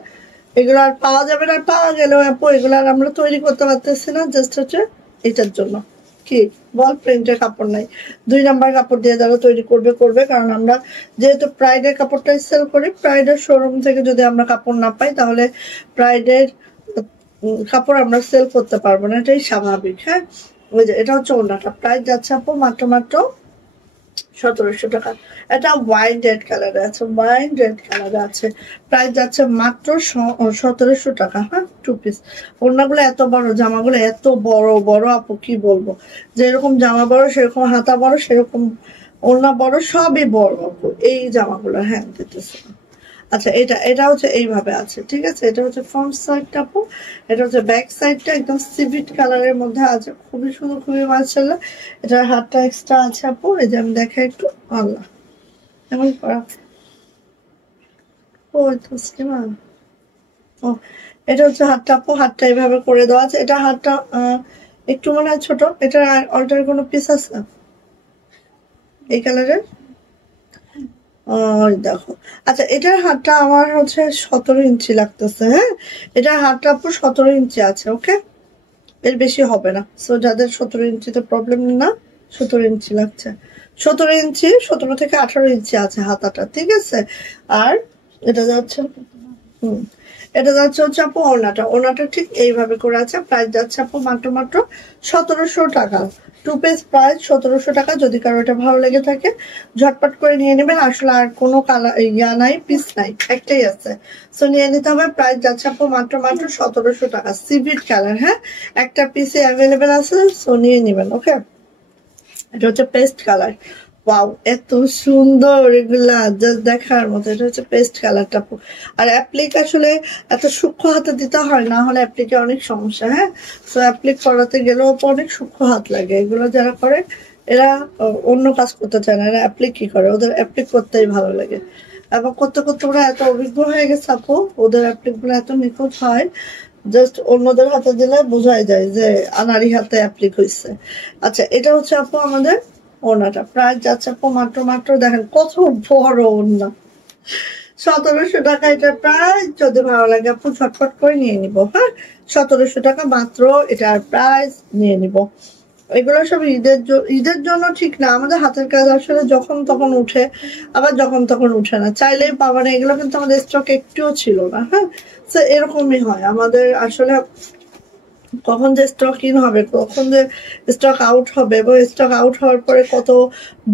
এগুলো আর পাওয়া যাবে না, পাওয়া গেলেও আপু এগুলো আর আমরা তৈরি করতে পারতেছি না, জাস্ট হচ্ছে এটার জন্য কি বল প্রিন্টের কাপড় নাই। 2 নাম্বার কাপড় দিয়ে যারা তৈরি করবে, কারণ আমরা যেহেতু প্রাইডের কাপড়টাই সেল করি, প্রাইডের শোরুম থেকে যদি আমরা কাপড় না পাই তাহলে প্রাইডের কাপড় আমরা সেল করতে পারবো না, এটাই স্বাভাবিক। হ্যাঁ, ওই যে এটা হচ্ছে ওড়নাটা। প্রাইস যাচ্ছে আপু মাত্র মাত্র 1700 টাকা। এটা ওয়াইন রেড কালারে আছে, ওয়াইন রেড কালারে আছে। প্রাইস যাচ্ছে মাত্র 1700 টাকা। হ্যাঁ, 2 পিস। ওড়নাগুলো এত বড়, জামাগুলো এত বড় বড় আপু, কি বলবো। যেরকম জামা বড় সেরকম হাতা বড়, সেরকম ওড়না বড়, সবই বড় আপু এই জামাগুলো। হ্যাঁ দিতেছে। আচ্ছা, এটা হচ্ছে এইভাবে আছে, ঠিক আছে। এটা হচ্ছে ফ্রন্ট সাইডটা আপু, এটা হচ্ছে ব্যাক সাইডটা একদম সিভিট কালারের মধ্যে আছে, খুবই সুন্দর, খুবই মাশাআল্লাহ। এটার হাতটা এক্সট্রা আছে আপু, এই যে আমি দেখাই একটু। আল্লাহ, এমন করা। ও তো সিনেমা। ও, এটা হচ্ছে হাতটা আপু, হাতটা এইভাবে করে দেওয়া আছে। এটা হাতটা একটু মনে হয় ছোট। এটা অল্টার কোনো পিস আছে এই কালারের? দেখো। আচ্ছা, এটার হাতটা আমার হচ্ছে 17 ইঞ্চি লাগতেছে। হ্যাঁ, এটার হাতটা আপু 17 ইঞ্চি আছে। ওকে, এর বেশি হবে না। সো যাদের 17 ইঞ্চিতে প্রবলেম না, 17 ইঞ্চি লাগছে। 17 ইঞ্চি, 17 থেকে 18 ইঞ্চি আছে হাতাটা, ঠিক আছে। আর এটা যাচ্ছে এটা যাচ্ছে হচ্ছে আপু ওড়নাটা। ওড়নাটা ঠিক এইভাবে করে আছে। প্রাইস যাচ্ছে আপু মাত্র 1700 টাকা। 2 পিস প্রাইস 1700 টাকা। যদি কারো এটা ভালো লেগে থাকে ঝটপট করে নিয়ে নেবেন। আসলে আর কোনো কালার নাই, পিস নাই, একটাই আছে। সো নিয়ে নিতে হবে। প্রাইস যাচ্ছে আপু মাত্র 1700 টাকা। সিভিট কালার। হ্যাঁ, একটা পিসে অ্যাভেলেবেল আছে, সো নিয়ে নেবেন। ওকে, এটা হচ্ছে পেস্ট কালার। ওয়াও, এত সুন্দর এগুলা, জাস্ট দেখার মতো। এটা হচ্ছে পেস্ট কালারটা। আর অ্যাপ্লিক আসলে এত সূক্ষ্ম হাতে দিতে হয়, না হলে অ্যাপ্লিকে অনেক সমস্যা। হ্যাঁ, তো অ্যাপ্লিক করাতে গেলেও অনেক সূক্ষ্ম হাত লাগে। এগুলো যারা করে এরা অন্য কাজ করতে চায় না, এরা অ্যাপ্লিক কি করে, ওদের অ্যাপ্লিক করতেই ভালো লাগে। এবং করতে করতে ওরা এত অভিজ্ঞ হয়ে গেছে আপু, ওদের অ্যাপ্লিক গুলো এত নিখুঁত হয়, জাস্ট অন্যদের হাতে দিলে বোঝাই যায় যে আনারি হাতে অ্যাপ্লিক হয়েছে। আচ্ছা, এটা হচ্ছে আপু আমাদের ওড়নাটা। প্রাইস যাচ্ছে আপু মাত্র দেখেন কত বড় ওড়না, 1700 টাকা এটা প্রাইস। যদি ভালো লাগে আপু ছটফট করে নিয়ে নিব। হ্যাঁ, 1700 টাকা মাত্র এটার প্রাইস, নিয়ে নিব। এগুলো সব ঈদের জন্য ঠিক না। আমাদের হাতের কাজ আসলে যখন তখন উঠে, আবার যখন তখন উঠে না, চাইলেই পাবা না। এগুলো কিন্তু আমাদের স্টক একটুও ছিল না। হ্যাঁ, তো এরকমই হয় আমাদের আসলে। কখন যে স্টক ইন হবে, কখন যে স্টক আউট হবে, এবং স্টক আউট হওয়ার পরে কত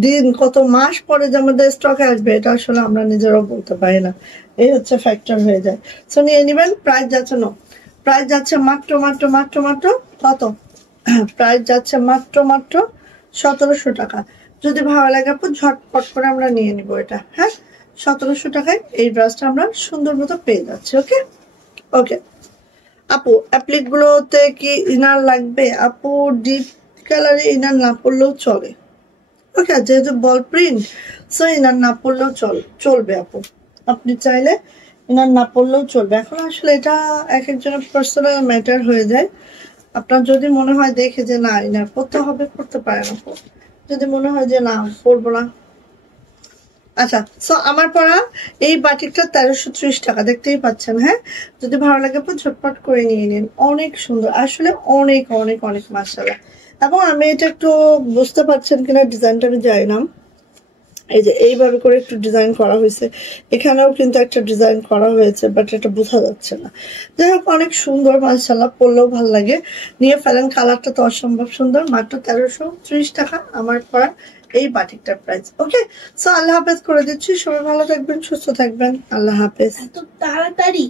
দিন, কত মাস পরে যে আমাদের স্টকে আসবে, এটা আসলে আমরা নিজেরাও বলতে পারি না। এই হচ্ছে ফ্যাক্টর হয়ে যায়। সো নিয়ে নিবেন। প্রাইস যাচ্ছে প্রাইস যাচ্ছে মাত্র কত, প্রাইস যাচ্ছে মাত্র 1700 টাকা। যদি ভালো লাগে আপু ঝটপট করে আমরা নিয়ে নিব এটা। হ্যাঁ, 1700 টাকায় এই ব্রাশটা আমরা সুন্দর মতো পেয়ে যাচ্ছি। ওকে ওকে আপু, অ্যাপ্লিক গুলোতে কি ইনার লাগবে? আপু ডিপ কালারে ইনার না পড়লেও চলে। ওকে, যেহেতু বল প্রিন্ট, সো ইনার না পড়লেও চলবে আপু। আপনি চাইলে ইনার না পড়লেও চলবে। এখন আসলে এটা এক একজনের পার্সোনাল ম্যাটার হয়ে যায়। আপনার যদি মনে হয় দেখে যে না ইনার পড়তে হবে, পড়তে পারেন আপু। যদি মনে হয় যে না পড়বো না। আচ্ছা, সো আমার পড়া এই বাটিকটা 1330 টাকা, দেখতেই পাচ্ছেন। হ্যাঁ, যদি ভালো লাগে আপনি ঝটপট করে নিয়ে নিন। অনেক সুন্দর আসলে, অনেক অনেক অনেক মাশাআল্লাহ। এবং আমি এটা একটু বুঝতে পারছেন কিনা ডিজাইনটা আমি জানি না। এই যে এইভাবে করে একটু ডিজাইন করা হয়েছে, এখানেও কিন্তু একটা ডিজাইন করা হয়েছে, বাট এটা বোঝা যাচ্ছে না। যাই হোক, অনেক সুন্দর মাশাআল্লাহ, পরলেও ভালো লাগে। নিয়ে ফেলেন, কালারটা তো অসম্ভব সুন্দর। মাত্র 1330 টাকা আমার পড়া এই বাটিকটার প্রাইস। ওকে, সো আল্লাহ হাফেজ করে দিচ্ছি। সবাই ভালো থাকবেন, সুস্থ থাকবেন। আল্লাহ হাফেজ। এত তাড়াতাড়ি